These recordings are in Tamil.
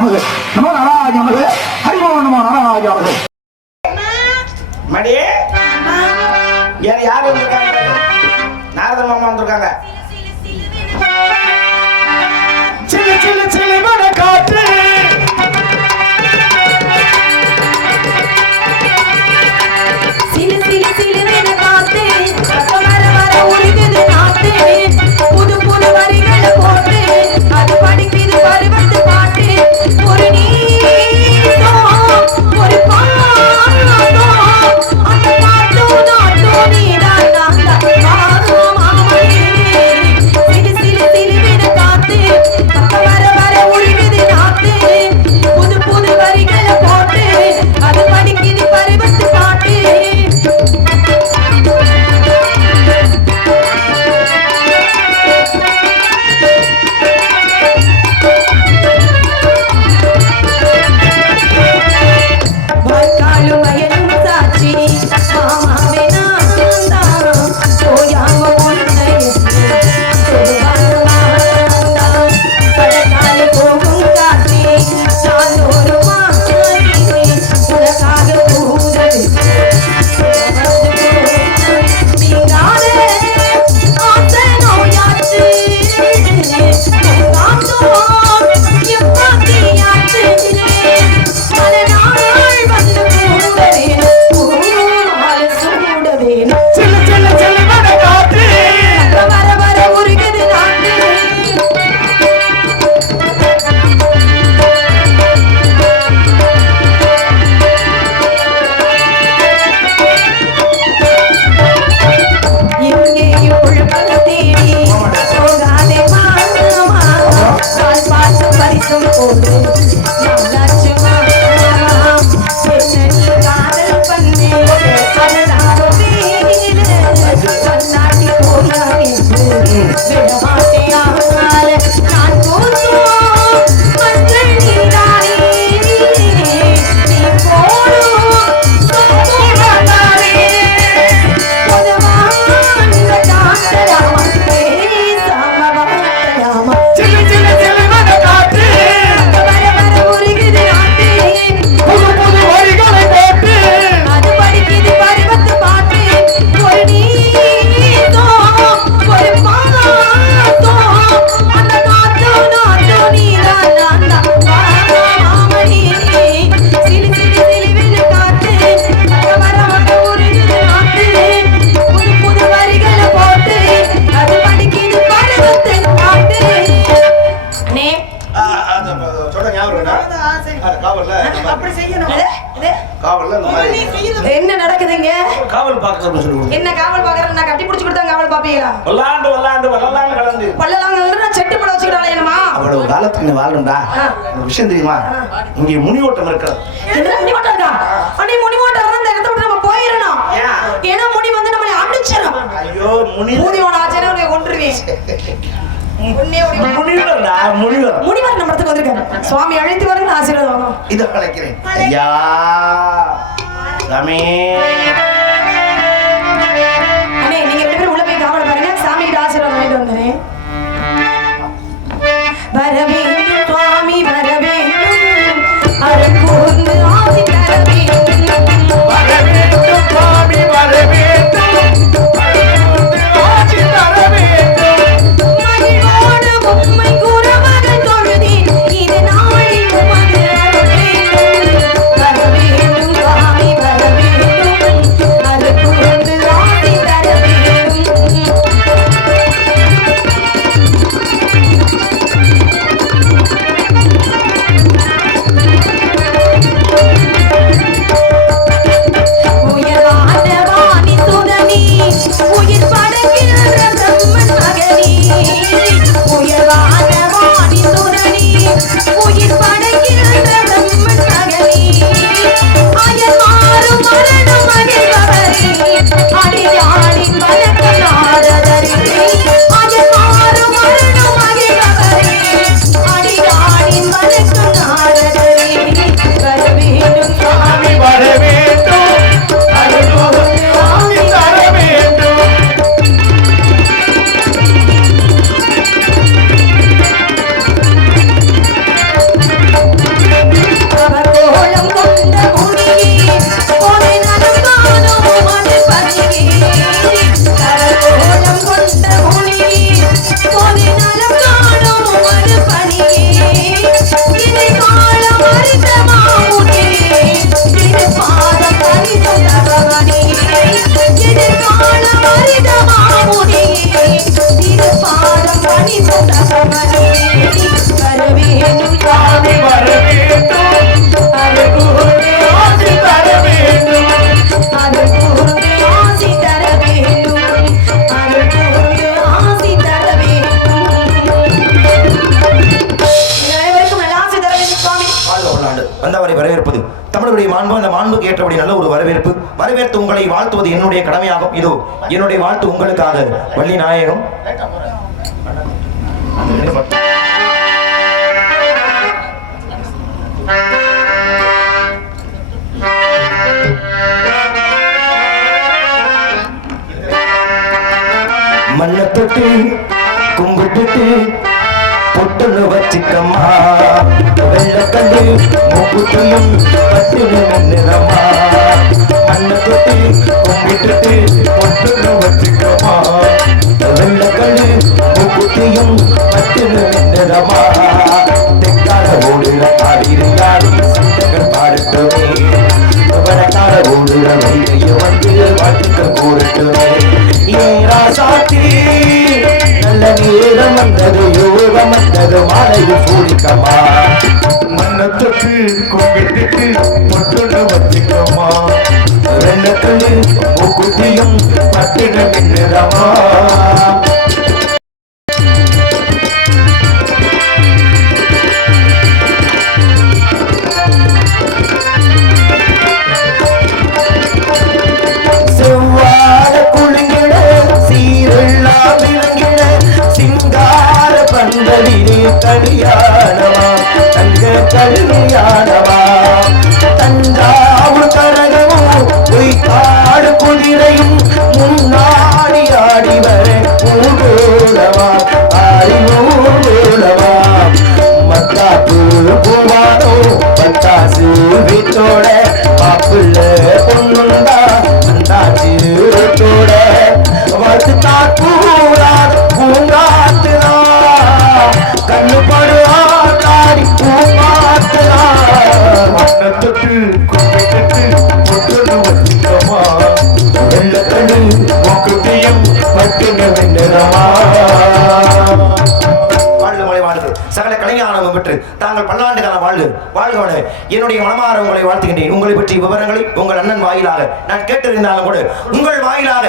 நமது நமோ நாராஜ நமது ஹரிமோ நமோ நாராஜ நமது. மடி யார் யார் வந்திருக்காங்க? நாரத மாமா வந்திருக்காங்க. சிலு சிலு சிலு மன காற்று சிலு சிலு சிலு மன காற்று வர வர உருகுது நாட்டு புது புது வரிகளை போட்டு அது படிக்குது பருவத்து பாட்டு ஒரு நீதோ ஒரு பாடோ அந்த பாட்டோ நாட்டோ நீதான் மாமனே சிலு சிலு சிலு மன காற்று வர வர உருகுது நாட்டு புது புது வரிகளை போட்டு அது படிக்குது பருவத்து பாட்டு வாய்க்காலும் வயலும் சாட்சி மாமாவே நான் போயாம உன்னை படக்காலு போகும் காட்சி சாந்தோரு மாறி உனக்காக பூதல் நீங்காதே ஆசை நோயாச்சு எப்பாத்தியாச்சு பல நாள் வந்து கூடவேன் பூமால் சூடவேன் சிலு சிலு சிலு மன காற்று வர வர உருகுது நாட்டு எங்கேயும் உள்பட தேடி போகாதே மாமா பால் பாட்டு பரிசும் போடு நல்லாச்சு மாமா என்ன நீ காதல் பண்ணே அதனால வீடு கண்ணாடி போயா என்று விடமாட்டேயால நான் கூத்தும் மஞ்சள் நீரானே நீ போடும் சொத்துடாதாரே சிலு சிலு சிலு மன காற்று புது புது வரிகளை போட்டு அது படிக்குது பருவத்து பாட்டு ஒரு நீதோ ஒரு பாதோ அந்த காத்தோ நாட்டோ நீதான் மாமணி சிலு சிலு சிலுவில காத்து வர வர உருகுது நாட்டு புது புது வரிகளை போட்டு அது படிக்குது பருவத்து பாட்டு அண்ணே சொல்ல ஞாபகம் இருக்கா? காவல்ல அப்படி செய்யணும். காவல்ல இந்த மாதிரி என்ன நடக்குதுங்க? காவல் பார்க்கறது சொல்லுவோம். என்ன காவல் பாக்குறது? நான் கட்டி பிடிச்சு கொடுத்தா காவல் பாப்பீங்களா? வல்லாண்டு வல்லாண்டு வல்லாண்டு கலந்து பல்லெல்லாம் நான் செட்டு போட வச்சுக்கிறாளே என்னமா? அவ்வளவு காலத்துக்கு நீ வாழ்றா. ஒரு விஷயம் தெரியுமா? இங்கே முனியோட்டம் இருக்கிறது. என்ன முடி ஓட்டம் இருக்கா? அண்ணே முடி ஓட்டம் இருந்தா இந்த இடத்தை விட்டு நம்ம போயிரணும். ஏன்னா முடி வந்து நம்மளை அடிச்சிரும். ஐயோ முனியோட ஆச்சரியத்தை கொன்றுவேன். முனிவர்டா முனிவர். முனிவர் நம்ம இடத்துக்கு வந்திருக்காரு. சுவாமி அழைத்து வரணும் ஆசீர்வாதம். இத அழைக்கிறேன். ஐயா சாமி. அண்ணே நீங்க ரெண்டு பேரும் உள்ள போய் காவல் பாருங்க. சாமி கிட்ட ஆசீர்வாதம் வாங்கிட்டு வந்தேன். வரவேண்டும் சுவாமி வரவேண்டும் அருள்கூர்ந்து ஆசி தர வேண்டும். வரவேண்டும் சுவாமி வரவேண்டும் ஆசி தர வேண்டும். மகிழ்வோடு உம்மை குறவர்கள் தொழுதேன் இது நாளில் உமது அருள் வேண்டும். வரவேண்டும் சுவாமி வரவேண்டும் அருள்கூர்ந்து ஆசி தர வேண்டும். வந்தவரை வரவேற்பது தமிழுடைய மாண்பு. அந்த மாண்புக்கு ஏற்றபடி நல்ல ஒரு வரவேற்பு. வரவேற்று உங்களை வாழ்த்துவது என்னுடைய கடமையாகும். இதோ என்னுடைய வாழ்த்து உங்களுக்காக. வள்ளி நாயகம் மண்ணை தொட்டு கும்பிட்டுட்டு பொட்டுன்னு வச்சுக்கம்மா, வெள்ளக்கல்லு மூக்குத்தியும் பட்டுன்னு நிறமா. மண்ணை தொட்டு கும்பிட்டுட்டு பொட்டுன்னு வச்சுக்கம்மா, வெள்ளக்கல்லு மூக்குத்தியும் பட்டுன்னு நிறமா. தெக்கால ஓடுற பாடிருந்தாடி சிந்தங்கள் பாடட்டுமே, வடக்கால ஓடுற வைகைய வந்து வாழ்த்துக்கள் கூறட்டுமே. ராசாத்தி நல்ல நேரம் வந்தது, யோகம் வந்தது, மாலையில் சூடிக்கம்மா. மண்ணை தொட்டு கும்பிட்டுட்டு பொட்டுன்னு வச்சுக்கம்மா, வெள்ளக்கல்லு மூக்குத்தியும் பட்டுன்னு நிறமா. கல்யாணமா தங்க கல்யாணமா, தஞ்சாவூர் கரகமும் பொய்க்காடு குதிரையும் முன்னாடி ஆடி வர ஊடோடவா ஆடி ஊடோடவா. மத்தாப்பு பூவானோ பத்தாசு வீட்டோட மாப்பிள்ள பொண்ணுண்டா அந்தாச்சு ரோட்டோட வச்சு தாக்கூடாத பூங்காத்துதான் கண்ணு படுவாடி பூமாத்தலாம். மண்ணை தொட்டு கும்பிட்டு பொட்டுன்னு வச்சுக்கமா, வெள்ளக்கண்ணு மூக்குத்தியும் பட்டுன்னு நிறமா. வாழ்க மலை வாழ்க சகல கலைஞானம் பெற்று தாங்கள் பல்லாண்டு காலம் வாழ்க வாழ்கவன என்னுடைய மனமாற உங்களை வாழ்த்துகின்றேன். உங்களை பற்றிய விவரங்களை உங்கள் அண்ணன் வாயிலாக நான் கேட்டிருந்தாலும் கூட உங்கள் வாயிலாக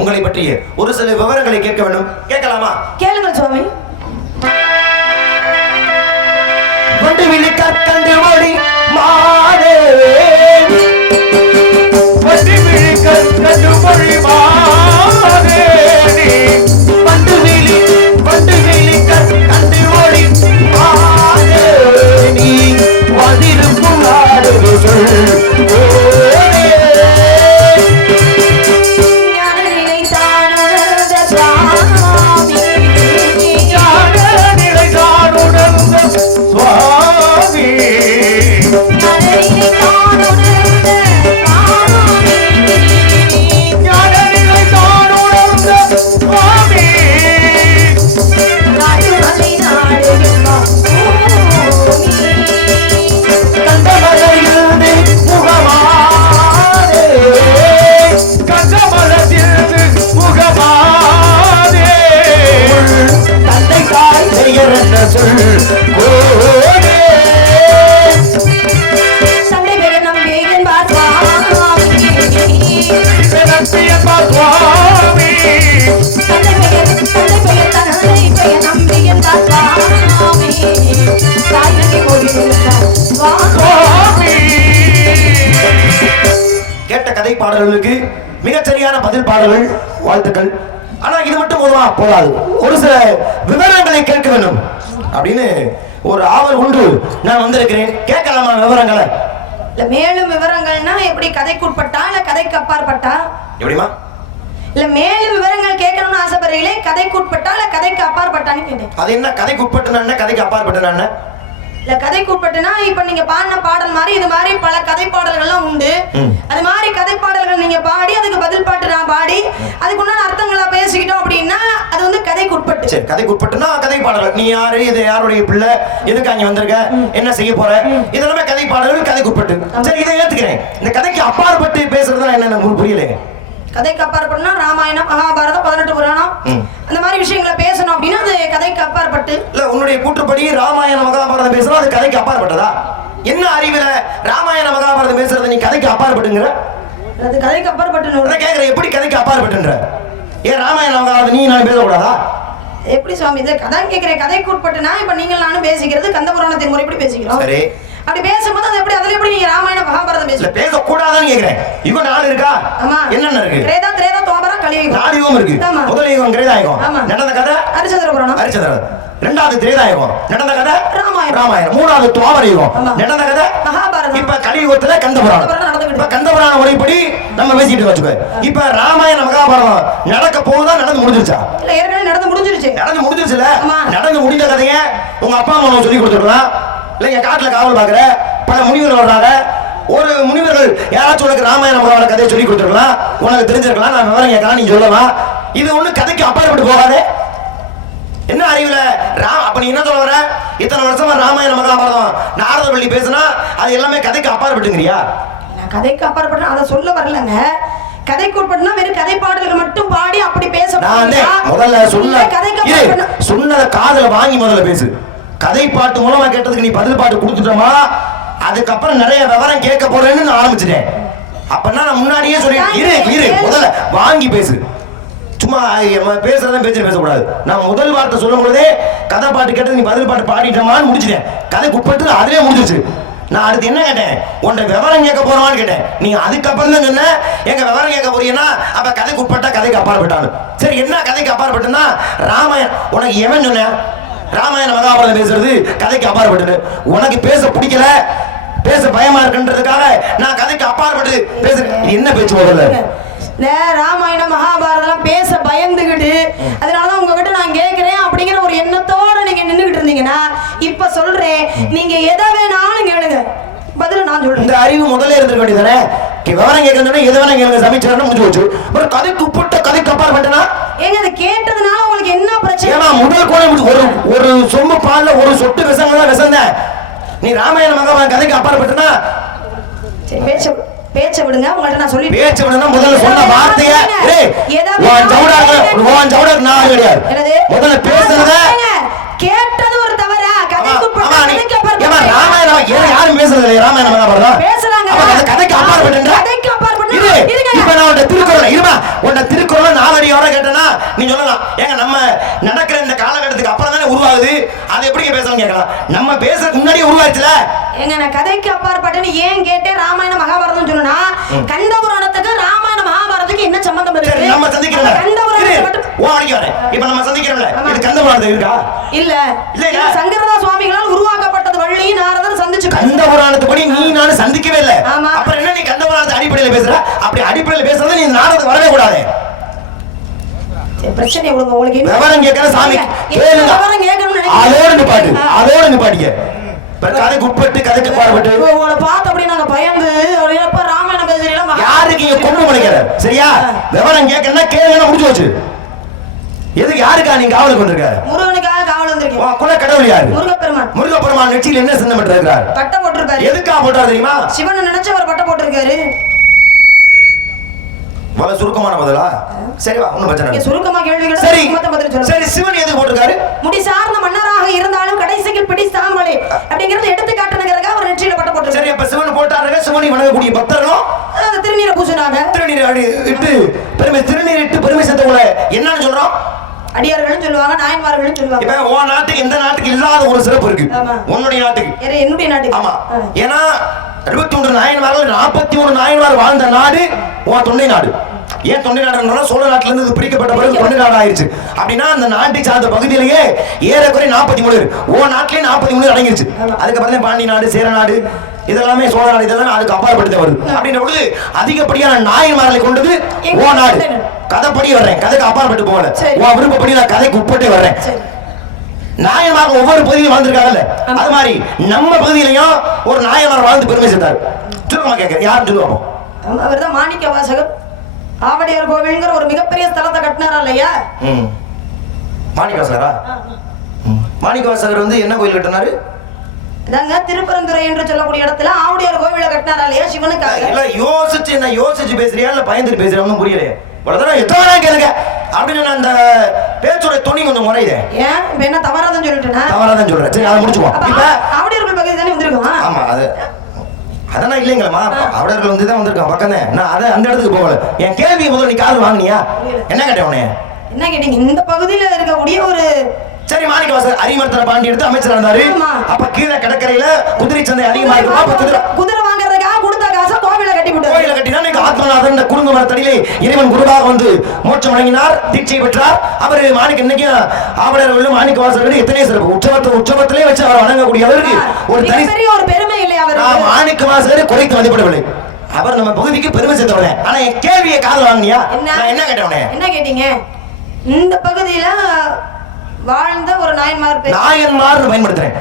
உங்களை பற்றிய ஒரு சில விவரங்களை கேட்க வேண்டும். கேட்கலாமா? கேளுங்கள் சுவாமி. வண்டுவிழி கற்கண்டு மொழி மாறே, வண்டுவிழி கற்கண்டு மொழி மாறே, வண்டுவிழி கற்கண்டு மொழி மாறே, நீ வந்திருக்கும் நாடு சொல். கேட்ட கதை பாடல்களுக்கு மிகச்சரியான பதில் பாடல்கள், வாழ்த்துக்கள். ஆனா இது மட்டும் போதுமா? போதாது. ஒரு சில விவரங்களை கேட்க வேண்டும் அப்படின்னு ஒரு ஆவல் உண்டு. நான் வந்திருக்கிறேன். கேட்கலாமா விவரங்களை? இல்ல மேலும் விவரங்கள்னா எப்படி கதைக்குட்பட்டா இல்ல கதைக்கு அப்பாற்பட்டா? எப்படிமா? இல்ல மேலும் விவரங்கள் கேட்கணும்னு ஆசைப்படுறீங்களே, கதைக்குட்பட்டா இல்ல கதைக்கு அப்பாற்பட்டான்னு கேட்டேன். அது என்ன கதைக்குட்பட்டனா கதைக்கு அப்பாற்பட்டனா? இல்ல கதைக்குட்பட்டுனா இப்ப நீங்க பாடின பாடல் மாதிரி இது மாதிரி பல கதை பாடல்கள்லாம் உண்டு. அது மாதிரி கதை பாடல்கள் நீங்க பாடி அதுக்கு பதில் பாட்டு நான் பாடி அதுக்குண்டான அர்த்தங்களா பேசிக்கிட்டோம் அப்படின்னா அது வந்து கதைக்குட்பட்டு. சரி, கதைக்குட்பட்டுனா கதை பாடல்கள். நீ யாரு, இது யாருடைய பிள்ளை, எதுக்கு அங்க வந்திருக்க, என்ன செய்ய போற, இதெல்லாமே கதை பாடல்கள், கதைக்குட்பட்டு. சரி, இதை ஏத்துக்கிறேன். இந்த கதைக்கு அப்பாற்பட்டு பேசுறதுனா என்ன உங்களுக்கு புரியல? கதைக்கு அப்பாற்பட்டுனா ராமாயணம், மகாபாரதம், 18 புராணம் அந்த மாதிரி விஷயங்களை பேசணும் அப்படின்னா அது கதைக்கு அப்பாற்பட்டு. இல்ல, உன்னுடைய கூற்றுப்படி ராமாயணம் மகாபாரதம் பேசுறோம், அது கதைக்கு அப்பாற்பட்டதா? என்ன அறிவுல ராமாயண மகாபாரதம் பேசுறது நீ கதைக்கு அப்பாற்பட்டுங்கிற? அது கதைக்கு அப்பாற்பட்டு கேக்குற. எப்படி கதைக்கு அப்பாற்பட்டுன்ற? ஏன் ராமாயண மகாபாரதம் நீ நான் பேசக்கூடாதா? எப்படி சுவாமி இது கதை கேட்கிறேன்? கதைக்கு உட்பட்டுனா இப்ப நீங்கள் நானும் பேசிக்கிறது கந்த புராணத்தின் முறைப்படி பேசிக்கிறோம். சரி, அப்படி பேசும்போது அது எப்படி அதுல எப்படி நீங்க ராமாயண மகாபாரதம் இல்ல பேசுவீங்க? பேசக்கூடாதான்னு கேக்குறேன். யுகம் 4 இருக்கா? ஆமா. என்னென்ன இருக்கு? திரேதா திரேதா துவாபரம் கலியுகம். 4 யுகம் இருக்கு. ஆமா. முதல் யுகம் கிரேதாயுகம். ஆமா. நடந்த கதை ஹரிச்சந்திர புராணம். ஹரிச்சந்திரன். இரண்டாவது திரேதாயுகம். நடந்த கதை ராமாயணம். ராமாயணம். மூணாவது துவாபர யுகம். ஆமா. நடந்த கதை மகாபாரதம். இப்ப கலியுகத்துல கந்தபுராணம். நடந்துகிட்டு இப்ப கந்தபுராண முறைப்படி நம்ம பேசிட்டு வச்சுக்கோ. இப்ப ராமாயண மகாபாரதம் நடக்க போகுதா நடந்து முடிஞ்சிருச்சா? இல்ல ஏற்கனவே நடந்து முடிஞ்சிருச்சு. நடந்து முடிஞ்சிருச்சுல. ஆமா. நடந்து முடிந்த கதையை உங்க அப்பா அம்மா சொல்லி கொடுத்துருக்கலாம். இல்லைங்க காட்டுல காவல் பாக்குற பல முனிவர்கள் வர்றாங்க. ஒரு முனிவர்கள் யாராச்சும் உனக்கு ராமாயண மகாபாரத கதையை சொல்லி கொடுத்துருக்கலாம். உனக்கு தெரிஞ்சிருக்கலாம். நான் விவரம் கேட்கலாம், நீ சொல்லலாம். இது ஒண்ணு கதைக்கு அப்பாற்பட்டு போகாது. என்ன அறிவுல அப்ப நீ என்ன சொல்ல வர? இத்தனை வருஷமா ராமாயண மகாபாரதம் நாரதவள்ளி பேசினா அது எல்லாமே கதைக்கு அப்பாற்பட்டுங்கிறியா? நான் கதைக்கு அப்பாற்பட்டு அதை சொல்ல வரலங்க. கதைக்கு உட்பட்டுனா வெறும் கதை பாடல்கள் மட்டும் பாடி அப்படி பேச முதல்ல சொன்னத காதுல வாங்கி முதல்ல பேசு. கதை பாட்டு மூலமா கேட்டதுக்கு நீ பதில் பாட்டு கொடுத்துட்டோமா? அதுக்கப்புறம் நிறைய விவரம் கேட்க போறேன்னு நான் ஆரம்பிச்சிட்டேன். அப்பன்னா நான் முன்னாடியே சொல்லிட்டேன். இரு முதல்ல வாங்கி பேசு. சும்மா பேசுறத பேசக்கூடாது. நான் முதல் வார்த்தை சொல்லும் பொழுதே கதை பாட்டு கேட்டது நீ பதில் பாட்டு பாடிட்டோமான்னு முடிச்சிட்டேன். கதைக்கு உட்பட்டு அதுலயே முடிஞ்சிச்சு. நான் அடுத்து என்ன கேட்டேன்? உன்னை விவரம் கேட்க போறவான்னு கேட்டேன். நீங்க அதுக்கப்புறம் தான் சொன்ன எங்க விவரம் கேட்க போறீங்கன்னா அப்ப கதைக்கு உட்பட்டா கதைக்கு அப்பாற்பட்டானு. சரி என்ன கதைக்கு அப்பாற்பட்டுன்னா ராமாயணம். உனக்கு எவன் சொன்ன ராமாயண மகாபாரதம் பேசுறது கதைக்கு அப்பாற்பட்டு? உனக்கு பேச பிடிக்கல, பேச பயமா இருக்குன்றதுக்காக நான் கதைக்கு அப்பாற்பட்டு பேசுறேன். என்ன பேச்சு முதல்ல? ராமாயண மகாபாரதம் பேச பயந்துகிட்டு அதனாலதான் உங்ககிட்ட நான் கேட்கிறேன் அப்படிங்கிற ஒரு எண்ணத்தோட நீங்க நின்னுகிட்டு இருந்தீங்கன்னா இப்ப சொல்றேன், நீங்க எதை வேணாலும் கேளுங்க, பதில் நான் சொல்றேன். இந்த அறிவு முதல்ல இருந்திருக்க வேண்டியதானே? விவரம் கேட்கணும்னா எது வேணா கேளுங்க, சமைச்சாருன்னு முடிஞ்சு போச்சு. ஒரு கதைக்கு உட்பட்ட கதைக்கு அப்பாற்பட்டனா ஏங்க அதை கேட்டதுனால உங்களுக்கு என்ன பிரச்சனை? ஏன்னா முதல் கோணம் முடிச்சு ஒரு சொம்பு பால்ல ஒரு சொட்டு விஷம் தான் விஷந்த. நீ ராமாயண மகாபாரதம் கதைக்கு அப்பாற்பட்டனா பேச்ச விடுங்க. உங்கள்ட்ட நான் சொல்லி பேச்ச விடுங்க. முதல்ல சொன்ன வார்த்தையை நான் கிடையாது. முதல்ல பேசுறத கேட்டது ஒரு தவறா? ராமாயணம் யாரும் பேசுறது இல்லையா? ராமாயண மகாபாரதம் பேசுறாங்க. கதைக்கு அப்பாற்பட்டு இப்ப நான் உன்ட திருக்குறள் இருமா உன்ட திருக்குறள் 4 அடியோட கேட்டனா நீ சொல்லலாம். ஏங்க நம்ம நடக்கிற இந்த காலகட்டத்துக்கு அப்புறம் தானே உருவாகுது. அது எப்படி பேசணும் கேட்கலாம். நம்ம பேசுறதுக்கு முன்னாடியே உருவாச்சுல. ஏங்க நான் கதைக்கு அப்பாற்பட்டுன்னு ஏன் கேட்டேன் ராமாயண மகாபாரதம் சொன்னா கந்த புராணத்துக்கு ராமாயண மகாபாரதத்துக்கு என்ன சம்பந்தம் இருக்கு? நம்ம சந்திக்கிறோம். கந்த புராணத்தை மட்டும் இப்ப நம்ம சந்திக்கிறோம்ல, இது கந்த புராணத்துக்கு இருக்கா? இல்ல சங்கரதாஸ் சுவாமிகளால் உருவாக்கப்பட்டது. வள்ளி நாரதர் சந்திச்சு கந்த புராணத்துப்படி நீ நானும் சந்திக்கவே இல்லை. அப்புறம் என்ன நீ கந்த புராணத்தை அடிப்படையில பேசுற? அப்படி அடிப்படையில பேசுறது நீ நாரதத்துக்கு வரவே கூடாது. பிரச்சனை உங்களுக்கு விவரம் கேட்கற சாமி கேளுங்க. அதோட நிப்பாட்டிக்க. கதைக்கு உட்பட்டு கதைக்கு பாடுபட்டு உங்களை பார்த்து அப்படி நாங்க பயந்து எப்ப ராமாயணம் பேசுறீங்களா? யாருக்கு இங்க கொண்டு முடிக்கிற? சரியா? விவரம் கேட்கறனா கேளுங்க, முடிஞ்சு வச்சு. எதுக்கு யாருக்கா நீங்க காவலுக்கு வந்திருக்க? முருகனுக்காக காவல் வந்திருக்கீங்க. குல கடவுள் யாரு? முருகப்பெருமான். முருகப்பெருமான் நெற்றியில என்ன சின்னம் பட்டிருக்கார்? பட்டம் போட்டிருக்காரு. எதுக்கா போட்டாரு தெரியுமா? சிவனை நினைச்சு அவர் பட்டம் போட்டிருக்காரு. வல சுருக்கமான பதிலா? சரி வா, ஒண்ணும் பிரச்சனை இல்ல. சுருக்கமா கேள்வி கேட்டா சரி சுருக்கமா பதில் சொல்லுங்க. சரி சிவன் எதுக்கு போட்டிருக்காரு? முடி சார்ந்த மன்னராக இருந்தாலும் கடைசிக்கு பிடித்தாமலே அப்படிங்கறது எடுத்து காட்டணுங்கறதுக்காக அவர் நெற்றியில பட்டம் போட்டாரு. சரி அப்ப சிவன் போட்டாருங்க. சிவனை வணங்கக்கூடிய பக்தர்களும் திருநீரை பூசினாங்க. திருநீர் இட்டு பெருமை சேர்த்தவங்கள என்னன்னு சொல்றோம்? அடியார்கள்னு சொல்லுவாங்க, நாயன்மார்கள்னு சொல்லுவாங்க. இப்ப உன் நாட்டுக்கு எந்த நாட்டுக்கு இல்லாத ஒரு சிறப்பு இருக்கு. உன்னுடைய நாட்டுக்கு. என்னுடைய நாட்டுக்கு. ஆமா. ஏன்னா 21 நாயன்மார்கள் 41 நாயன்மார் வாழ்ந்த நாடு உன் தொண்டை நாடு. ஏன் தொண்டை நாடுன்னா சோழ நாட்டுல இருந்து இது பிரிக்கப்பட்ட பிறகு தொண்டை நாடு ஆயிருச்சு. அப்படின்னா அந்த நாட்டை சார்ந்த பகுதியிலேயே ஏறக்குறை 43 ஓ நாட்டிலே 43 அடங்கிருச்சு. அதுக்கப்புறம் பாண்டி நாடு, சேர நாடு, இதெல்லாமே சோழ நாடு, இதெல்லாம் அதுக்கு அப்பாற்பட்டு வருது. அப்படின்ற பொழுது அதிகப்படியான நாயன்மார்களை கொண்டது ஓ நாடு. கதைப்படி வர்றேன், கதைக்கு அப்பாற்பட்டு போகல. உன் விருப்பப்படி நான் கதைக்கு உட்பட்டு வர்றேன். நாயன்மார் ஒவ்வொரு பகுதியிலும் வாழ்ந்திருக்காங்கல்ல, அது மாதிரி நம்ம பகுதியிலையும் ஒரு நாயன்மார் வாழ்ந்து பெருமை சேர்த்தாரு. சுருக்கமா கேட்க யாரும் சொல்லுவோம்? அவர்தான் மாணிக்க வாசகர். ஆவடியார் கோவில்ங்கிற ஒரு மிகப்பெரிய ஸ்தலத்தை கட்டினாரா இல்லையா? மாணிக்கவாசகரா? மாணிக்கவாசகர் வந்து என்ன கோயில் கட்டினாரு? இதாங்க திருப்பரந்துரை என்று சொல்லக்கூடிய இடத்துல ஆவடியார் கோவிலை கட்டினாரா இல்லையா சிவனுக்காக? இல்ல யோசிச்சு பேசுறியா இல்ல பயந்துட்டு பேசுறியா? புரியலையே. இவ்வளவுதான் எத்தனை கேளுங்க அப்படின்னு அந்த பேச்சோட துணி கொஞ்சம் முறையுது. ஏன் இப்ப என்ன தவறாதான் சொல்லிட்டேனா? தவறாதான் சொல்றேன். சரி அதை முடிச்சுக்குவோம். இப்ப ஆவடியார் கோவில் பக்கத்துல தானே வந்திருக்கோம். ஆமா அதெல்லாம் இல்லைங்களா? அவடர்கள் வந்து தான் வந்திருக்கான் பக்கம் தான். நான் அதை அந்த இடத்துக்கு போகல. என் கேள்வி முதல்ல நீ காது வாங்கினியா? என்ன கேட்டேன் உனைய? என்ன கேட்டீங்க? இந்த பகுதியில இருக்கக்கூடிய ஒரு சரி, மாணிக்கவாசகர் அரிமர்த்தன பாண்டி எடுத்து அமைச்சர் இருந்தாரு. அப்ப கீழே கடற்கரையில குதிரை சந்தை அதிகமா இருக்கும். அப்ப குதிரை வாங்குறதுக்காக கொடுத்த காசை கோவில கட்டி விட்டு கோயில கட்டினா ஆத்மநாதன் குறுங்கு மரத்தடியிலே இறைவன் குருவாக வந்து மோட்சம் வழங்கினார், தீட்சை பெற்றார். அவர் மாணிக்க இன்னைக்கு ஆவலர் மாணிக்கவாசகர் எத்தனை சிறப்பு. உற்சவத்திலே வச்சு அவர் வணங்கக்கூடியவருக்கு ஒரு தனி ஒரு பெருமை இல்லையா? மாணிக்கவாசகர் குறைத்து மதிப்பிடவில்லை. அவர் நம்ம பகுதிக்கு பெருமை சேர்த்தவனே. ஆனா என் கேள்வியை காதல் வாங்கினியா? நான் என்ன கேட்டவனே? என்ன கேட்டீங்க? இந்த பகுதியில வாழ்ந்த ஒரு நாயன்மார் பயன்படுத்துறேன்.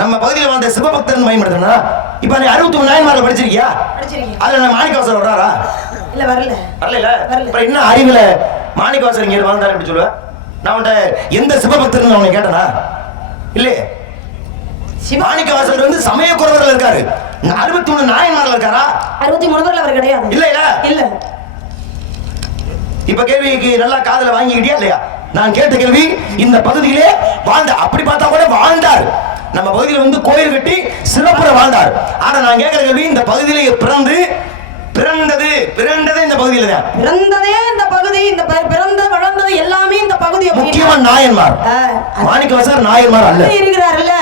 நம்ம பகுதியில் வாழ்ந்த சிவபக்தன் பயன்படுத்துறா. இப்ப நீ 63 நாயன்மார்ல படிச்சிருக்கியா? அதுல நான் மாணிக்கவாசகர் வர்றாரா? இல்ல, வரல. அப்புறம் என்ன அறிவுல மாணிக்கவாசகர் இங்க வாழ்ந்தாரு அப்படி சொல்லுவேன்? நான் உன்ட எந்த சிவபக்தர்னு அவனை கேட்டனா? இல்லையே. மாணிக்கவாசகர் வந்து சமய குறவர்கள் இருக்காரு. 63 நாயன்மார்ல இருக்காரா? 63 பேர்ல அவர் கிடையாது. இல்ல. இப்ப கேள்விக்கு நல்லா காதுல வாங்கிக்கிட்டியா இல்லையா? நான் கேட்ட கேள்வி இந்த பகுதியிலே வாழ்ந்த, அப்படி பார்த்தா கூட வாழ்ந்தார். நம்ம பகுதியில வந்து கோயில் கட்டி சிறப்புற வாழ்ந்தார். ஆனா நான் கேட்கிற கேள்வி, இந்த பகுதியிலே பிறந்தது இந்த பகுதியில தான். பிறந்ததே இந்த பகுதி, இந்த பிறந்தது வளர்ந்தது எல்லாமே இந்த பகுதி. முக்கியமா நாயன்மார். மாணிக்கவாசகர் நாயன்மார் அல்ல. இருக்கிறார்ல,